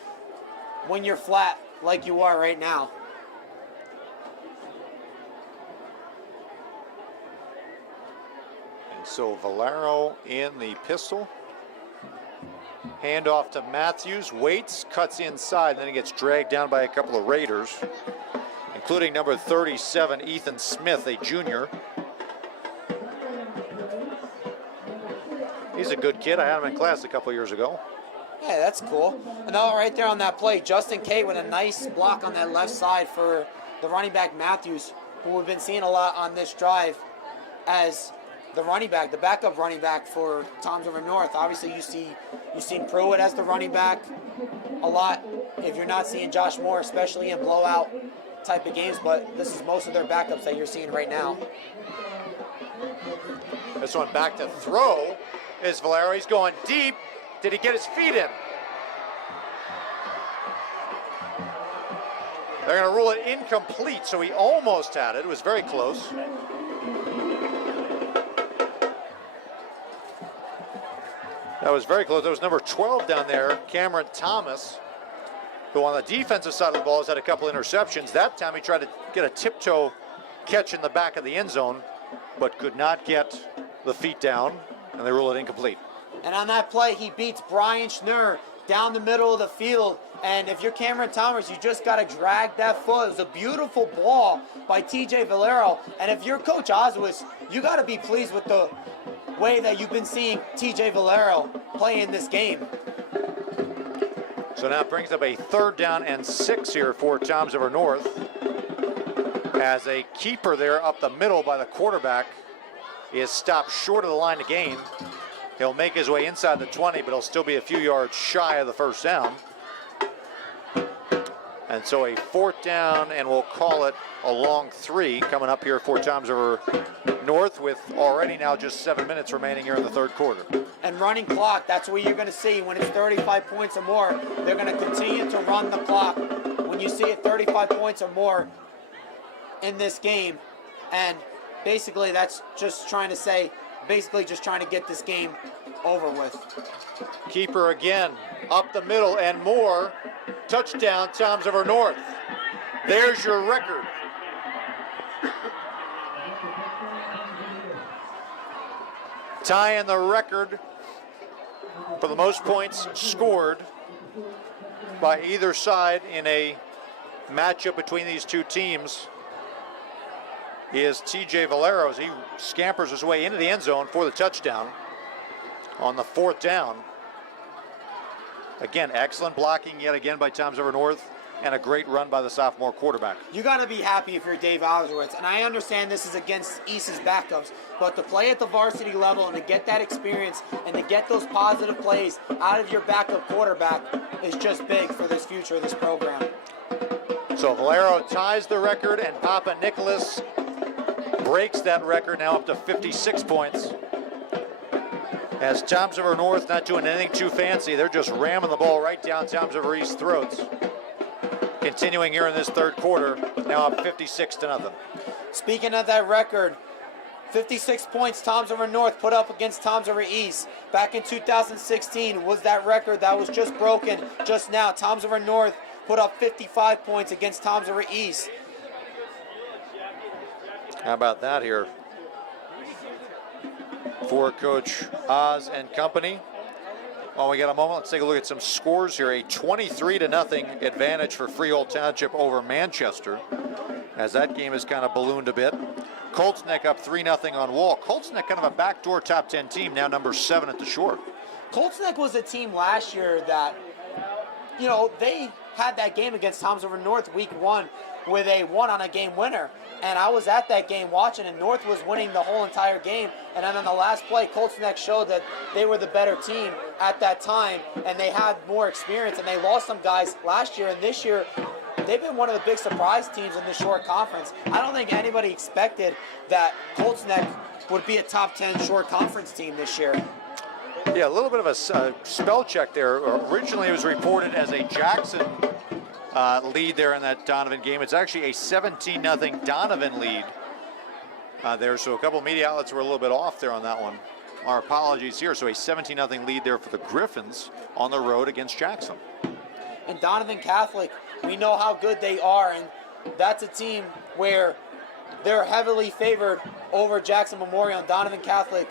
when you're flat like you are right now. So Valero in the pistol. Hand off to Matthews, waits, cuts inside, then he gets dragged down by a couple of Raiders, including number 37, Ethan Smith, a junior. He's a good kid. I had him in class a couple years ago. Yeah, that's cool. And now right there on that play, Justin Kate with a nice block on that left side for the running back Matthews, who we've been seeing a lot on this drive as the running back, the backup running back for Toms River North. Obviously, you've seen Pruitt as the running back a lot. If you're not seeing Josh Moore, especially in blowout type of games, but this is most of their backups that you're seeing right now. This one back to throw is Valero. He's going deep. Did he get his feet in? They're going to rule it incomplete, so he almost had it. It was very close. That was very close. That was number 12 down there, Cameron Thomas, who on the defensive side of the ball has had a couple interceptions. That time he tried to get a tiptoe catch in the back of the end zone, but could not get the feet down, and they rule it incomplete. And on that play, he beats Brian Schnurr down the middle of the field. And if you're Cameron Thomas, you just got to drag that foot. It was a beautiful ball by TJ Valero. And if you're Coach Oswis, you got to be pleased with the way that you've been seeing TJ Valero play in this game. So now it brings up a 3rd down and 6 here for Toms River North. As a keeper there up the middle by the quarterback is stopped short of the line of gain. He'll make his way inside the 20, but he'll still be a few yards shy of the 1st down. And so a 4th down, and we'll call it a long 3 coming up here for Toms River North, with already now just 7 minutes remaining here in the 3rd quarter. And running clock, that's what you're going to see when it's 35 points or more. They're going to continue to run the clock when you see it 35 points or more in this game. And basically that's just trying to say, basically just trying to get this game over with. Keeper again, up the middle and more. Touchdown, Toms River North. There's your record. Tying the record for the most points scored by either side in a matchup between these two teams is TJ Valero as he scampers his way into the end zone for the touchdown on the 4th down. Again, excellent blocking yet again by Toms River North, and a great run by the sophomore quarterback. You got to be happy if you're Dave Alderwitz, and I understand this is against East's backups, but to play at the varsity level and to get that experience and to get those positive plays out of your backup quarterback is just big for this future of this program. So Valero ties the record, and Papa Nicholas breaks that record now up to 56 points. As Toms River North not doing anything too fancy, they're just ramming the ball right down Toms River East's throats. Continuing here in this 3rd quarter, now up 56-0. Speaking of that record, 56 points Toms River North put up against Toms River East back in 2016 was that record that was just broken just now. Toms River North put up 55 points against Toms River East. How about that here for Coach Oz and company? While we got a moment, let's take a look at some scores here. A 23-0 advantage for Freehold Township over Manchester, as that game has kind of ballooned a bit. Colts Neck up 3-0 on Wall. Colts Neck kind of a backdoor top 10 team, now number 7 at the shore. Colts Neck was a team last year that, you know, they had that game against Toms River North week 1 with a 1-on-a-game winner. And I was at that game watching, and North was winning the whole entire game. And then on the last play, Colts Neck showed that they were the better team at that time, and they had more experience, and they lost some guys last year. And this year, they've been one of the big surprise teams in the short conference. I don't think anybody expected that Colts Neck would be a top 10 short conference team this year. Yeah, a little bit of a spell check there. Originally, it was reported as a Jackson lead there in that Donovan game. It's actually a 17-0 Donovan lead there. So a couple of media outlets were a little bit off there on that one. Our apologies here. So a 17-0 lead there for the Griffins on the road against Jackson. And Donovan Catholic, we know how good they are, and that's a team where they're heavily favored over Jackson Memorial, and Donovan Catholic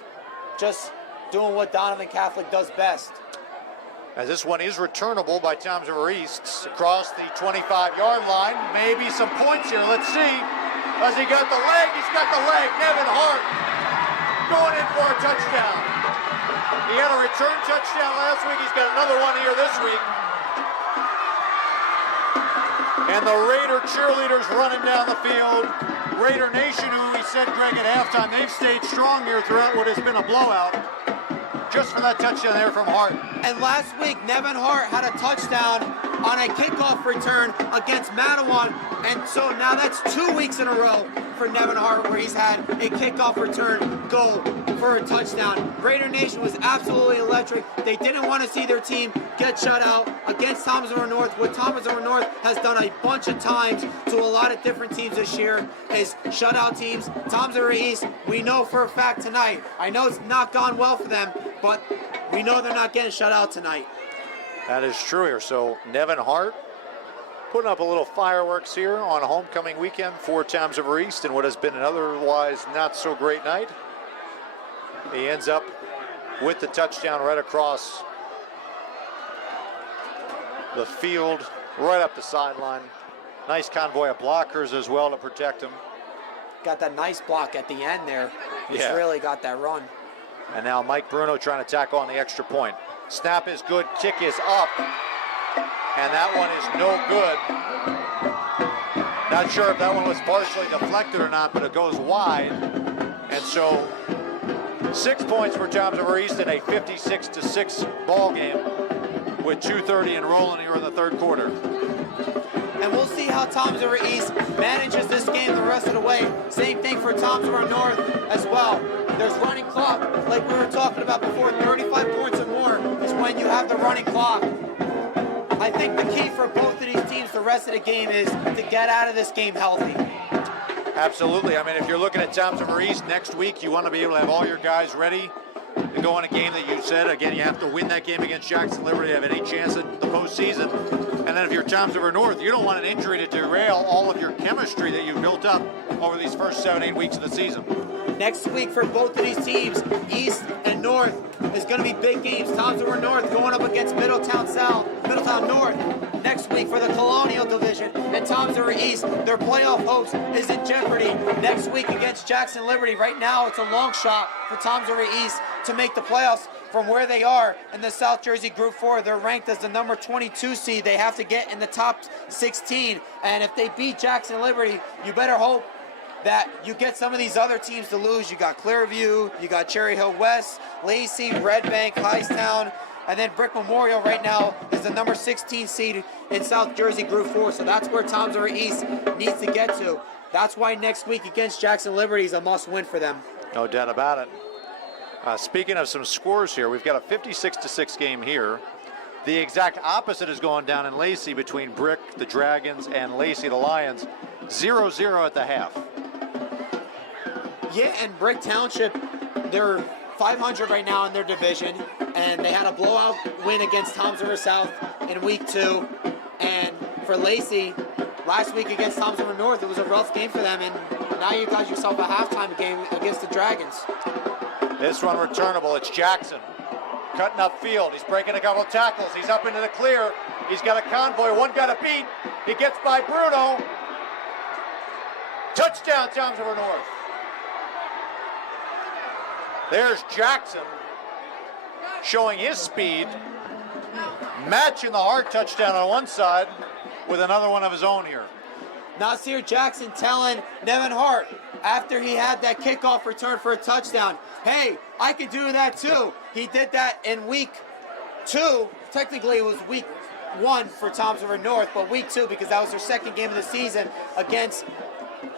just doing what Donovan Catholic does best. As this one is returnable by Toms River East across the 25-yard line. Maybe some points here. Let's see. Has he got the leg? He's got the leg. Nevin Hart going in for a touchdown. He had a return touchdown last week. He's got another one here this week. And the Raider cheerleaders running down the field. Raider Nation, who we said, Greg, at halftime, they've stayed strong here throughout what has been a blowout. Just for that touchdown there from Hart. And last week, Nevin Hart had a touchdown on a kickoff return against Matawan. And so now that's 2 weeks in a row for Nevin Hart where he's had a kickoff return go for a touchdown. Raider Nation was absolutely electric. They didn't want to see their team get shut out against Toms River North. What Toms River North has done a bunch of times to a lot of different teams this year is shut out teams. Toms River East, we know for a fact tonight. I know it's not gone well for them, but we know they're not getting shut out tonight. That is true here. So Nevin Hart putting up a little fireworks here on homecoming weekend for Toms River East in what has been an otherwise not so great night. He ends up with the touchdown right across the field, right up the sideline. Nice convoy of blockers as well to protect him. Got that nice block at the end there. He's Yeah. really got that run. And now Mike Bruno trying to tack on the extra point. Snap is good, kick is up, and that one is no good. Not sure if that one was partially deflected or not, but it goes wide. And so 6 points for Toms River East in a 56-6 ball game with 2:30 and rolling here in the third quarter. And we'll see how Toms River East manages this game the rest of the way. Same thing for Toms River North as well. There's running clock, like we were talking about before. 35 points or more is when you have the running clock. I think the key for both of these teams the rest of the game is to get out of this game healthy. Absolutely. I mean, if you're looking at Toms River East next week, you want to be able to have all your guys ready to go in a game that you said. Again, you have to win that game against Jackson Liberty to have any chance at the postseason. And then if you're Toms River North, you don't want an injury to derail all of your chemistry that you've built up over these first 7-8 weeks of the season. Next week for both of these teams, East and North, is going to be big games. Toms River North going up against Middletown North. Next week for the Colonial Division, and Toms River East, their playoff hopes is in jeopardy next week against Jackson Liberty. Right now, it's a long shot for Toms River East to make the playoffs from where they are in the South Jersey Group 4. They're ranked as the number 22 seed. They have to get in the top 16, and if they beat Jackson Liberty, you better hope that you get some of these other teams to lose. You got Clearview, you got Cherry Hill West, Lacey, Red Bank, Hightstown, and then Brick Memorial right now is the number 16 seed in South Jersey Group 4. So that's where Toms River East needs to get to. That's why next week against Jackson Liberty is a must-win for them. No doubt about it. Speaking of some scores here, we've got a 56-6 game here. The exact opposite is going down in Lacey between Brick, the Dragons, and Lacey, the Lions. 0-0 at the half. Yeah, and Brick Township, they're 500 right now in their division, and they had a blowout win against Toms River South in week 2. And for Lacey, last week against Toms River North, it was a rough game for them, and now you got yourself a halftime game against the Dragons. This one returnable, it's Jackson. Cutting up field, he's breaking a couple tackles, he's up into the clear, he's got a convoy, one got a beat, he gets by Bruno. Touchdown, Toms River North. There's Jackson showing his speed, matching the hard touchdown on one side with another one of his own here. Nasir Jackson telling Nevin Hart after he had that kickoff return for a touchdown, hey, I could do that too. He did that in week 2. Technically it was week 1 for Toms River North, but week 2 because that was their second game of the season against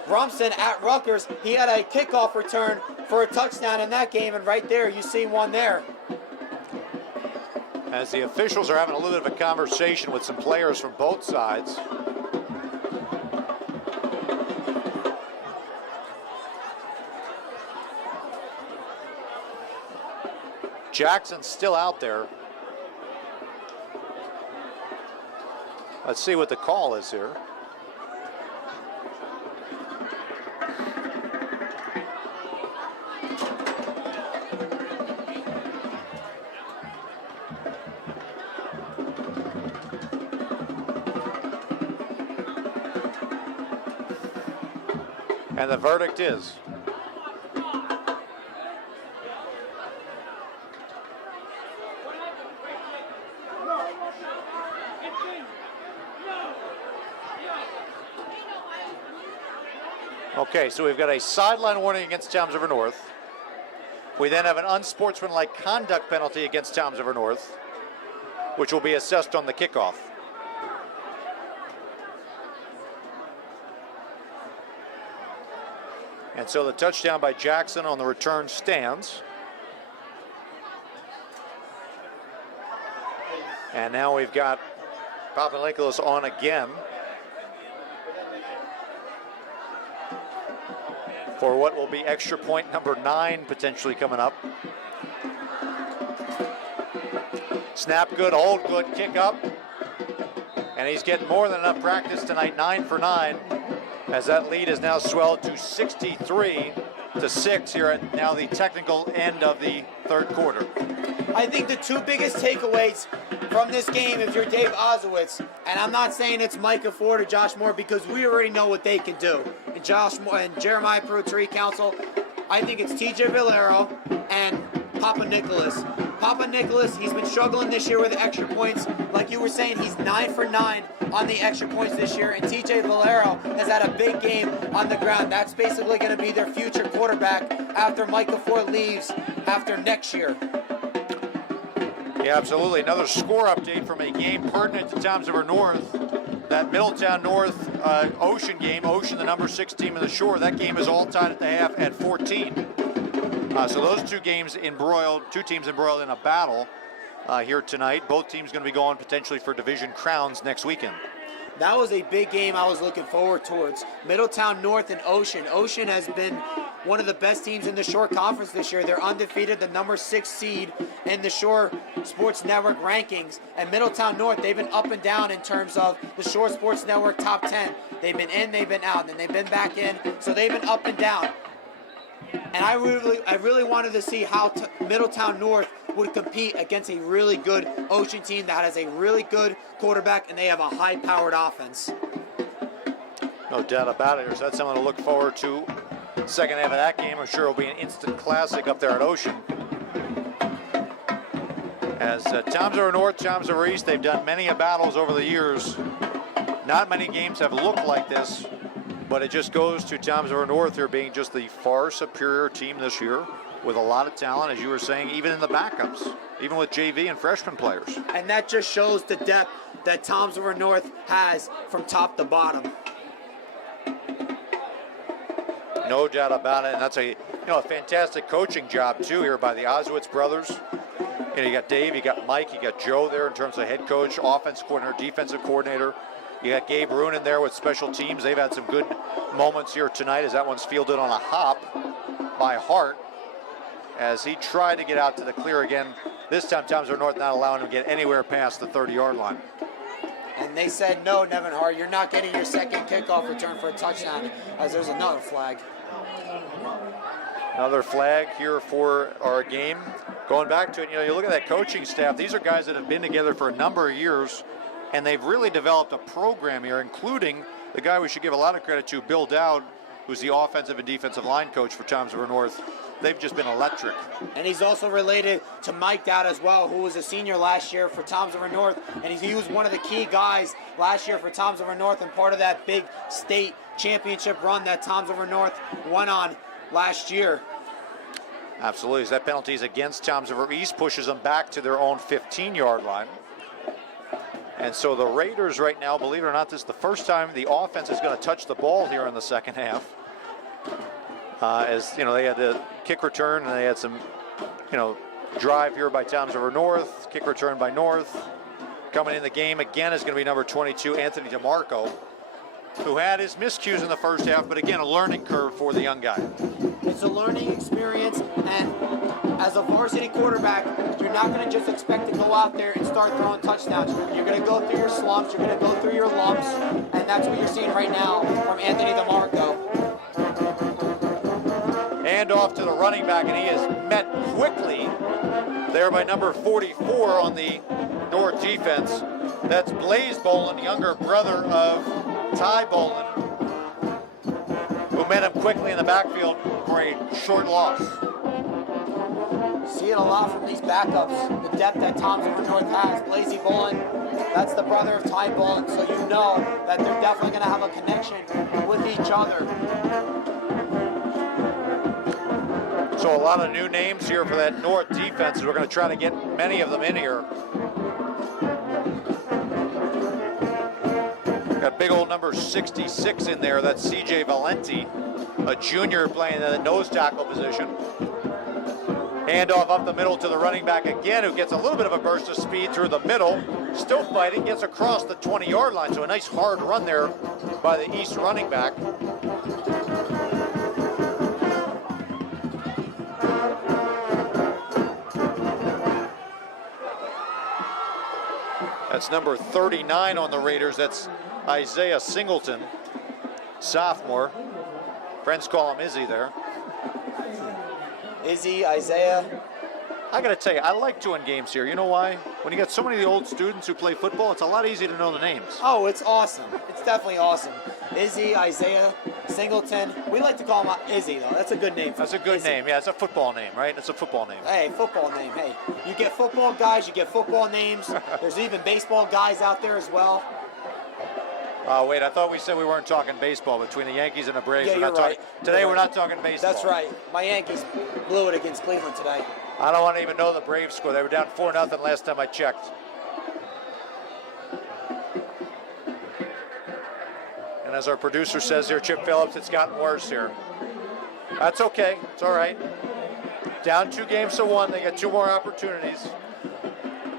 Rumson at Rutgers. He had a kickoff return for a touchdown in that game, and right there you see one there. As the officials are having a little bit of a conversation with some players from both sides. Jackson's still out there. Let's see what the call is here. And the verdict is okay, so we've got a sideline warning against Toms River North. We then have an unsportsmanlike conduct penalty against Toms River North, which will be assessed on the kickoff. And so the touchdown by Jackson on the return stands. And now we've got Papanikolaou on again for what will be extra point number 9 potentially coming up. Snap good, hold good, kick up. And he's getting more than enough practice tonight, 9 for 9. As that lead is now swelled to 63-6 here at now the technical end of the third quarter. I think the 2 biggest takeaways from this game, if you're Dave Ozowitz, and I'm not saying it's Micah Ford or Josh Moore because we already know what they can do. And Josh Moore and Jeremiah Pro Tree Council, I think it's TJ Valero and Papa Nicholas. Papa Nicholas, he's been struggling this year with the extra points. Like you were saying, he's 9 for 9 on the extra points this year, and TJ Valero has had a big game on the ground. That's basically going to be their future quarterback after Micah Ford leaves after next year. Yeah, absolutely. Another score update from a game pertinent to Toms River North. That Middletown North Ocean game, Ocean the number 6 team in the Shore, that game is all tied at the half at 14. So those two teams embroiled in a battle here tonight. Both teams going to be going potentially for division crowns next weekend. That was a big game I was looking forward towards. Middletown North and Ocean. Ocean has been one of the best teams in the Shore Conference this year. They're undefeated, the number 6 seed in the Shore Sports Network rankings. And Middletown North, they've been up and down in terms of the Shore Sports Network top 10. They've been in, they've been out, and then they've been back in. So they've been up and down. And I really wanted to see how Middletown North would compete against a really good Ocean team that has a really good quarterback, and they have a high-powered offense. No doubt about it. So that's something to look forward to. Second half of that game, I'm sure it'll be an instant classic up there at Ocean. As Toms River North, Toms River East, they've done many battles over the years. Not many games have looked like this, but it just goes to Toms River North here being just the far superior team this year with a lot of talent, as you were saying, even in the backups, even with JV and freshman players. And that just shows the depth that Toms River North has from top to bottom. No doubt about it, and that's a fantastic coaching job too here by the Oswitz brothers. You got Dave, you got Mike, you got Joe there in terms of head coach, offense coordinator, defensive coordinator. You got Gabe Roon in there with special teams. They've had some good moments here tonight as that one's fielded on a hop by Hart as he tried to get out to the clear again. This time, Toms River North not allowing him to get anywhere past the 30-yard line. And they said, no, Nevin Hart, you're not getting your second kickoff return for a touchdown, as there's another flag. Another flag here for our game. Going back to it, you look at that coaching staff. These are guys that have been together for a number of years, and they've really developed a program here, including the guy we should give a lot of credit to, Bill Dowd, who's the offensive and defensive line coach for Toms River North. They've just been electric. And he's also related to Mike Dowd as well, who was a senior last year for Toms River North, and he was one of the key guys last year for Toms River North and part of that big state championship run that Toms River North won on last year. Absolutely. As that penalty is against Toms River East, pushes them back to their own 15-yard line. And so the Raiders right now, believe it or not, this is the first time the offense is going to touch the ball here in the second half. As they had the kick return and they had some, drive here by Toms River North, kick return by North. Coming in the game again is going to be number 22, Anthony DeMarco, who had his miscues in the first half, but again, a learning curve for the young guy. It's a learning experience, and as a varsity quarterback, you're not going to just expect to go out there and start throwing touchdowns. You're going to go through your slumps, you're going to go through your lumps, and that's what you're seeing right now from Anthony DeMarco. And off to the running back, and he is met quickly there by number 44 on the North defense. That's Blaze Bolin, younger brother of Ty Bolin, who met him quickly in the backfield for a short loss. See it a lot from these backups, the depth that Toms River North has. Blazy Bolin, that's the brother of Ty Bolin, so you know that they're definitely going to have a connection with each other. So a lot of new names here for that North defense. We're going to try to get many of them in here. Got big old number 66 in there. That's CJ Valenti, a junior playing in the nose tackle position. Handoff up the middle to the running back again, who gets a little bit of a burst of speed through the middle. Still fighting, gets across the 20-yard line. So a nice hard run there by the East running back. That's number 39 on the Raiders. That's Isaiah Singleton, sophomore. Friends call him Izzy there. Izzy, Isaiah. I got to tell you, I like doing games here. You know why? When you got so many of the old students who play football, it's a lot easier to know the names. Oh, it's awesome. It's definitely awesome. Izzy, Isaiah, Singleton. We like to call him Izzy, though. That's a good name. That's a good Izzy. name. Yeah, it's a football name, right? It's a football name. Hey, football name. Hey, you get football guys, you get football names. There's even baseball guys out there as well. Oh, wait, I thought we said we weren't talking baseball between the Yankees and the Braves. Yeah, We're you're not right. talking, today we're not talking baseball. That's right. My Yankees blew it against Cleveland today. I don't want to even know the Braves score. They were down 4-0 last time I checked. And as our producer says here, Chip Phillips, it's gotten worse here. That's okay. It's all right. Down 2 games to 1. They got 2 more opportunities.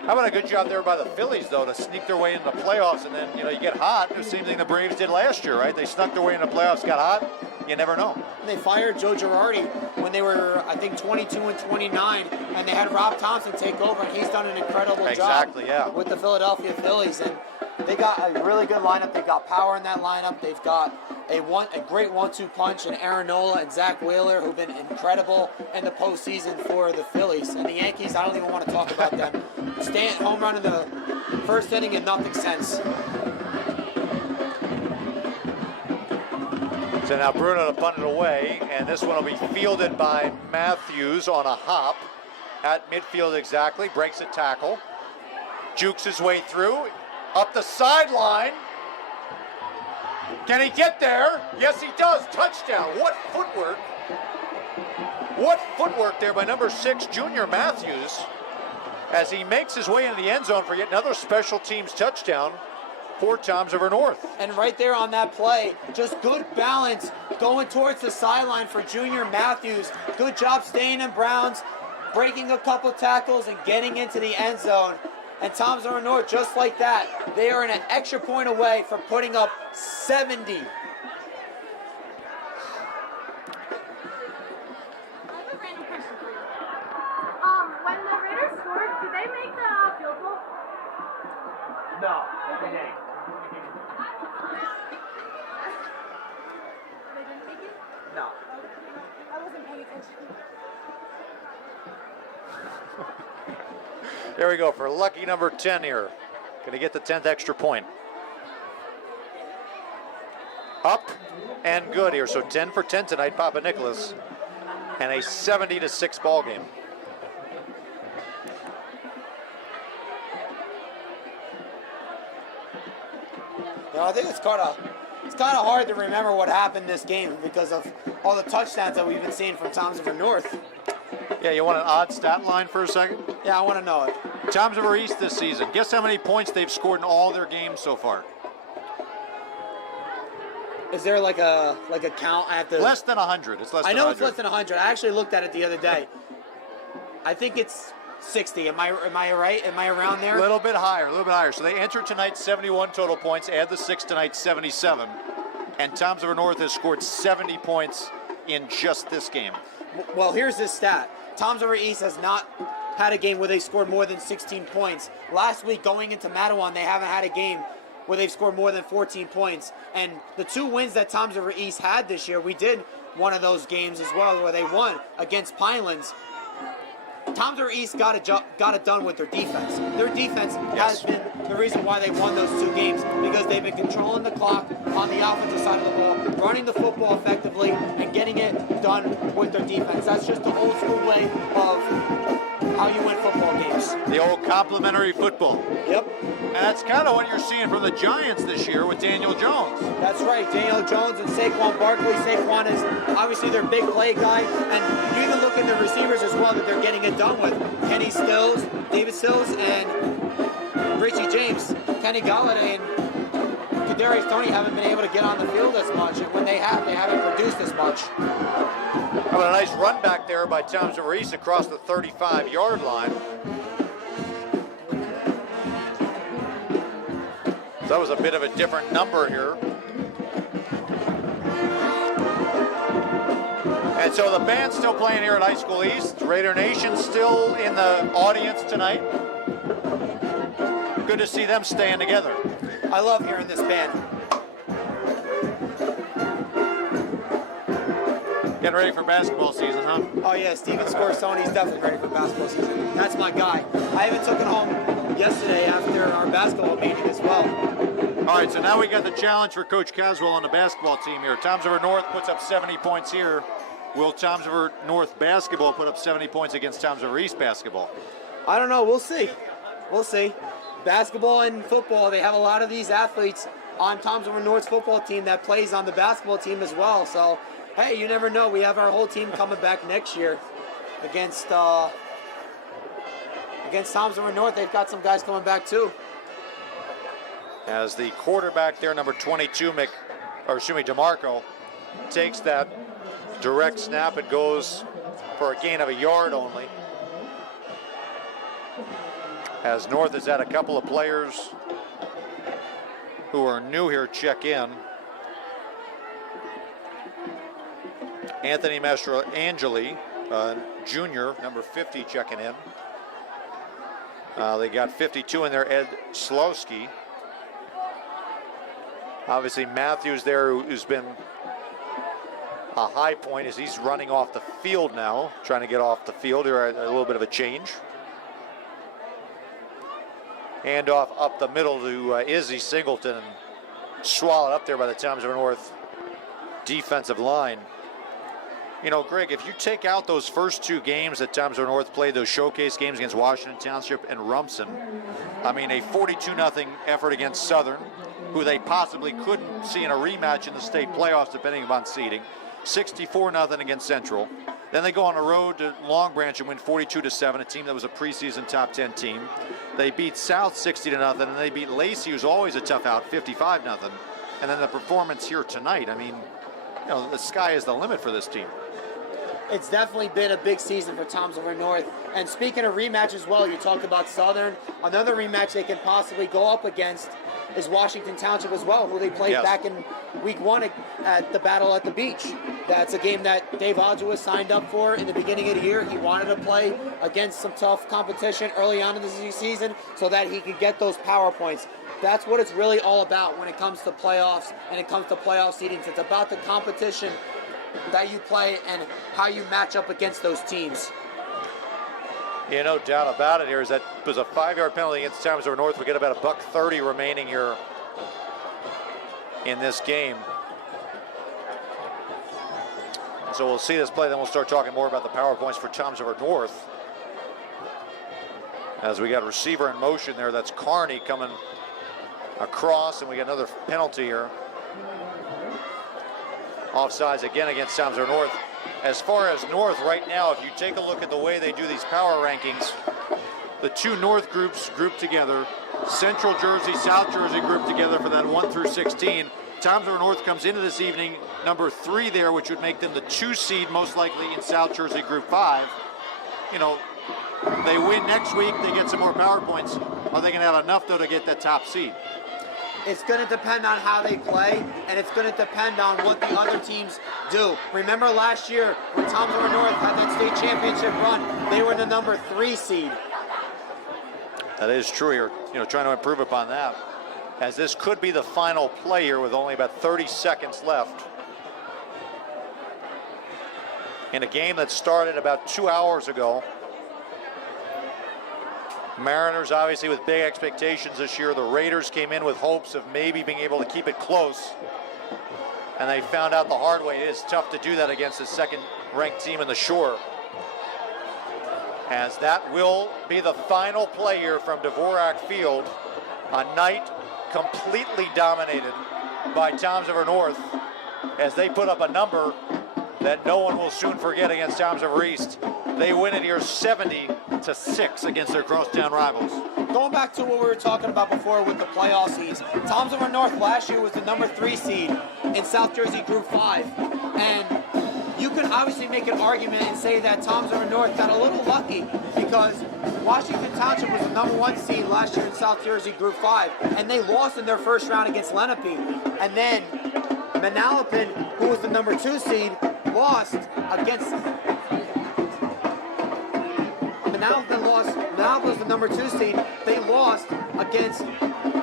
How about a good job there by the Phillies, though, to sneak their way into the playoffs, and then, you get hot. The same thing the Braves did last year, right? They snuck their way into the playoffs, got hot. You never know. They fired Joe Girardi when they were, I think, 22 and 29, and they had Rob Thompson take over, and he's done an incredible job with the Philadelphia Phillies. And they got a really good lineup. They've got power in that lineup. They've got a great 1-2 punch in Aaron Nola and Zach Wheeler, who've been incredible in the postseason for the Phillies. And the Yankees, I don't even want to talk about them. Home run in the first inning and nothing since. So now Bruno to punt it away, and this one will be fielded by Matthews on a hop at midfield exactly, breaks a tackle, jukes his way through, up the sideline. Can he get there? Yes, he does. Touchdown. What footwork. What footwork there by number 6, Junior Matthews, as he makes his way into the end zone for yet another special teams touchdown for Toms River North. And right there on that play, just good balance going towards the sideline for Junior Matthews. Good job staying in Browns, breaking a couple tackles and getting into the end zone. And Toms River North, just like that, they are an extra point away from putting up 70. I have a random question for you. When the Raiders scored, did they make the field goal? No, they didn't. They didn't make it? No. I wasn't paying attention. There we go for lucky number 10 here. Going to get the 10th extra point. Up and good here. So 10 for 10 tonight, Papa Nicholas. And a 70-6 ball game. I think it's kind of hard to remember what happened this game because of all the touchdowns that we've been seeing from Toms River North. Yeah, you want an odd stat line for a second? Yeah, I want to know it. Toms River East this season. Guess how many points they've scored in all their games so far? Is there like a count? I have to. Less than 100. It's less than 100. I know it's less than 100. I actually looked at it the other day. I think it's 60. Am I right? Am I around there? A little bit higher. So they entered tonight 71 total points. Add the 6 tonight, 77. And Toms River North has scored 70 points in just this game. Well, here's this stat. Toms River East has not had a game where they scored more than 16 points. Last week, going into Matawan, they haven't had a game where they've scored more than 14 points. And the 2 wins that Toms River East had this year, we did one of those games as well where they won against Pinelands. Toms River East got it done with their defense. Their defense has been the reason why they won those 2 games, because they've been controlling the clock on the offensive side of the ball, running the football effectively, and getting it done with their defense. That's just the old school way of how you win football games. The old complimentary football. Yep. And that's kind of what you're seeing from the Giants this year with Daniel Jones. That's right, Daniel Jones and Saquon Barkley. Saquon is obviously their big play guy, and you even look at the receivers as well that they're getting it done with. Kenny Stills, David Stills, and Richie James. Kenny Galladay and Kadarius Toney haven't been able to get on the field as much, and when they haven't produced as much. How about a nice run back there by Toms River East across the 35-yard line. So that was a bit of a different number here. And so the band's still playing here at High School East. Raider Nation still in the audience tonight. Good to see them staying together. I love hearing this band. Getting ready for basketball season, huh? Oh yeah, Steven Scorsoni's definitely ready for basketball season. That's my guy. I even took it home yesterday after our basketball meeting as well. All right, so now we got the challenge for Coach Caswell on the basketball team here. Toms River North puts up 70 points here. Will Toms River North basketball put up 70 points against Toms River East basketball? I don't know. We'll see. We'll see. Basketball and football, they have a lot of these athletes on Toms River North's football team that plays on the basketball team as well. So, hey, you never know. We have our whole team coming back next year against Toms River North. They've got some guys coming back too. As the quarterback there, number 22, DeMarco, takes that direct snap and goes for a gain of a yard only. As North has had a couple of players who are new here check in. Anthony Mastrangeli, junior, number 50, checking in. They got 52 in there, Ed Slowski. Obviously Matthews there, who's been a high point as he's running off the field now, trying to get off the field here, a little bit of a change. Handoff up the middle to Izzy Singleton, swallowed up there by the Toms River North defensive line. You know, Greg, if you take out those first two games that Toms River North played, those showcase games against Washington Township and Rumson, I mean, a 42-0 effort against Southern, who they possibly couldn't see in a rematch in the state playoffs depending upon seeding, 64-0 against Central. Then they go on the road to Long Branch and win 42-7, a team that was a preseason top 10 team. They beat South 60-0, and they beat Lacey, who's always a tough out, 55-0. And then the performance here tonight, I mean, you know, the sky is the limit for this team. It's definitely been a big season for Toms River North. And speaking of rematch as well, you talk about Southern. Another rematch they can possibly go up against is Washington Township as well, who they played back in week 1 at the Battle at the Beach. That's a game that Dave Odgua signed up for in the beginning of the year. He wanted to play against some tough competition early on in the season so that he could get those power points. That's what it's really all about when it comes to playoffs and it comes to playoff seedings. It's about the competition that you play and how you match up against those teams. Yeah, no doubt about it here is that it was a 5-yard penalty against Toms River North. We get about $1:30 remaining here in this game. So we'll see this play, then we'll start talking more about the power points for Toms River North. As we got a receiver in motion there, that's Carney coming across, and we get another penalty here. Offsides again against Toms River North. As far as North right now, if you take a look at the way they do these power rankings, the two North groups grouped together, Central Jersey, South Jersey grouped together for that 1 through 16. Toms River North comes into this evening number 3 there, which would make them the 2 seed most likely in South Jersey Group 5. You know, they win next week, they get some more power points. Are they going to have enough though to get that top seed? It's going to depend on how they play, and it's going to depend on what the other teams do. Remember last year when Toms River North had that state championship run, they were the number 3 seed. That is true here, you know, trying to improve upon that. As this could be the final play here with only about 30 seconds left. In a game that started about 2 hours ago. Mariners obviously with big expectations this year. The Raiders came in with hopes of maybe being able to keep it close. And they found out the hard way. It is tough to do that against the second-ranked team in the Shore. As that will be the final play here from Dvorak Field. A night completely dominated by Toms River North as they put up a number that no one will soon forget against Toms River East. They win it here 70-6 against their crosstown rivals. Going back to what we were talking about before with the playoff seeds, Toms River North last year was the number 3 seed in South Jersey Group 5. And you can obviously make an argument and say that Toms River North got a little lucky because Washington Township was the number 1 seed last year in South Jersey Group 5, and they lost in their first round against Lenape. And then Manalapan, who was the number 2 seed, lost against Manalapan was the number 2 seed. They lost against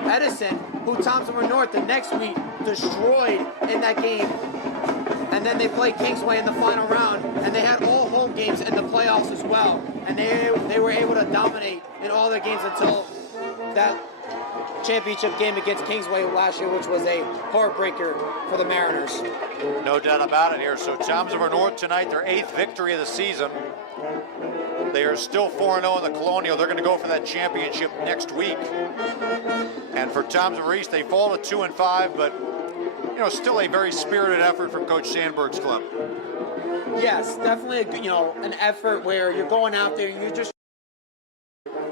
Edison, who Toms River North the next week destroyed in that game. And then they played Kingsway in the final round, and they had all home games in the playoffs as well. And they were able to dominate in all their games until that championship game against Kingsway last year, which was a heartbreaker for the Mariners. No doubt about it here. So Toms River North tonight, their 8th victory of the season. They are still 4-0 in the Colonial. They're going to go for that championship next week. And for Toms River East, they fall to 2-5, but still a very spirited effort from Coach Sandberg's club. Yes, definitely an effort where you're going out there and you just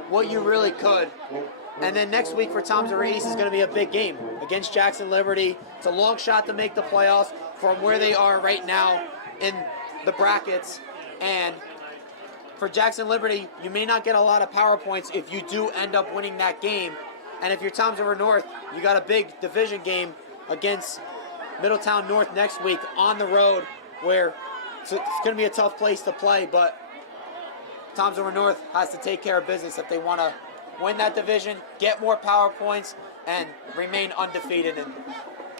what you really could. And then next week for Toms River East is going to be a big game against Jackson Liberty. It's a long shot to make the playoffs from where they are right now in the brackets. And for Jackson Liberty, you may not get a lot of power points if you do end up winning that game. And if you're Toms River North, you got a big division game against Middletown North next week on the road, where it's going to be a tough place to play, but Toms River North has to take care of business if they want to win that division, get more power points, and remain undefeated.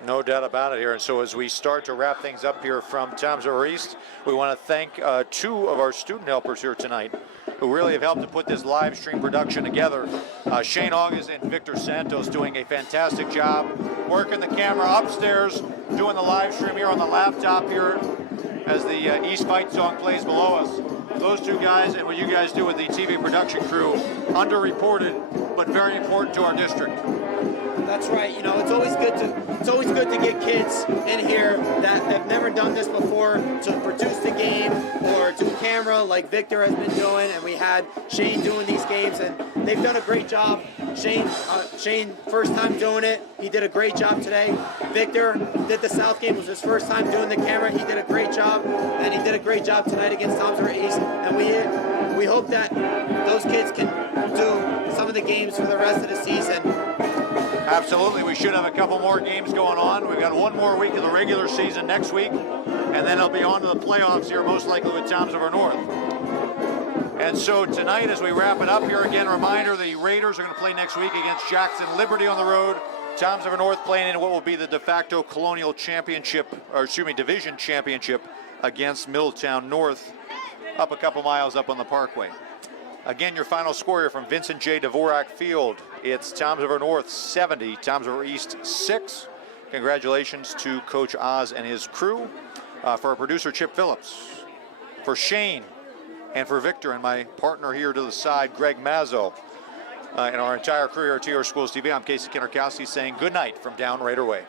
No doubt about it here. And so as we start to wrap things up here from Toms River East, we want to thank 2 of our student helpers here tonight who really have helped to put this live stream production together. Shane August and Victor Santos doing a fantastic job working the camera upstairs, doing the live stream here on the laptop here as the East Fight song plays below us. Those 2 guys and what you guys do with the TV production crew, underreported but very important to our district. That's right. It's always good to get kids in here that have never done this before to produce the game or do camera like Victor has been doing, and we had Shane doing these games, and they've done a great job. Shane, first time doing it. He did a great job today. Victor did the South game. It was his first time doing the camera. He did a great job, and he did a great job tonight against Toms River East. And we hope that those kids can do some of the games for the rest of the season. Absolutely. We should have a couple more games going on. We've got 1 more week of the regular season next week, and then it'll be on to the playoffs here, most likely with Toms River North. And so tonight, as we wrap it up here, again, a reminder, the Raiders are going to play next week against Jackson Liberty on the road. Toms River North playing in what will be the de facto Colonial Championship, Division Championship against Middletown North, up a couple miles up on the Parkway. Again, your final score here from Vincent J. Dvorak Field. It's Toms River North 70, Toms River East 6. Congratulations to Coach Oz and his crew. For our producer, Chip Phillips. For Shane and for Victor and my partner here to the side, Greg Mazzo. And our entire crew here at TR Schools TV, I'm Casey Kinnerkowski saying good night from down Raider Way.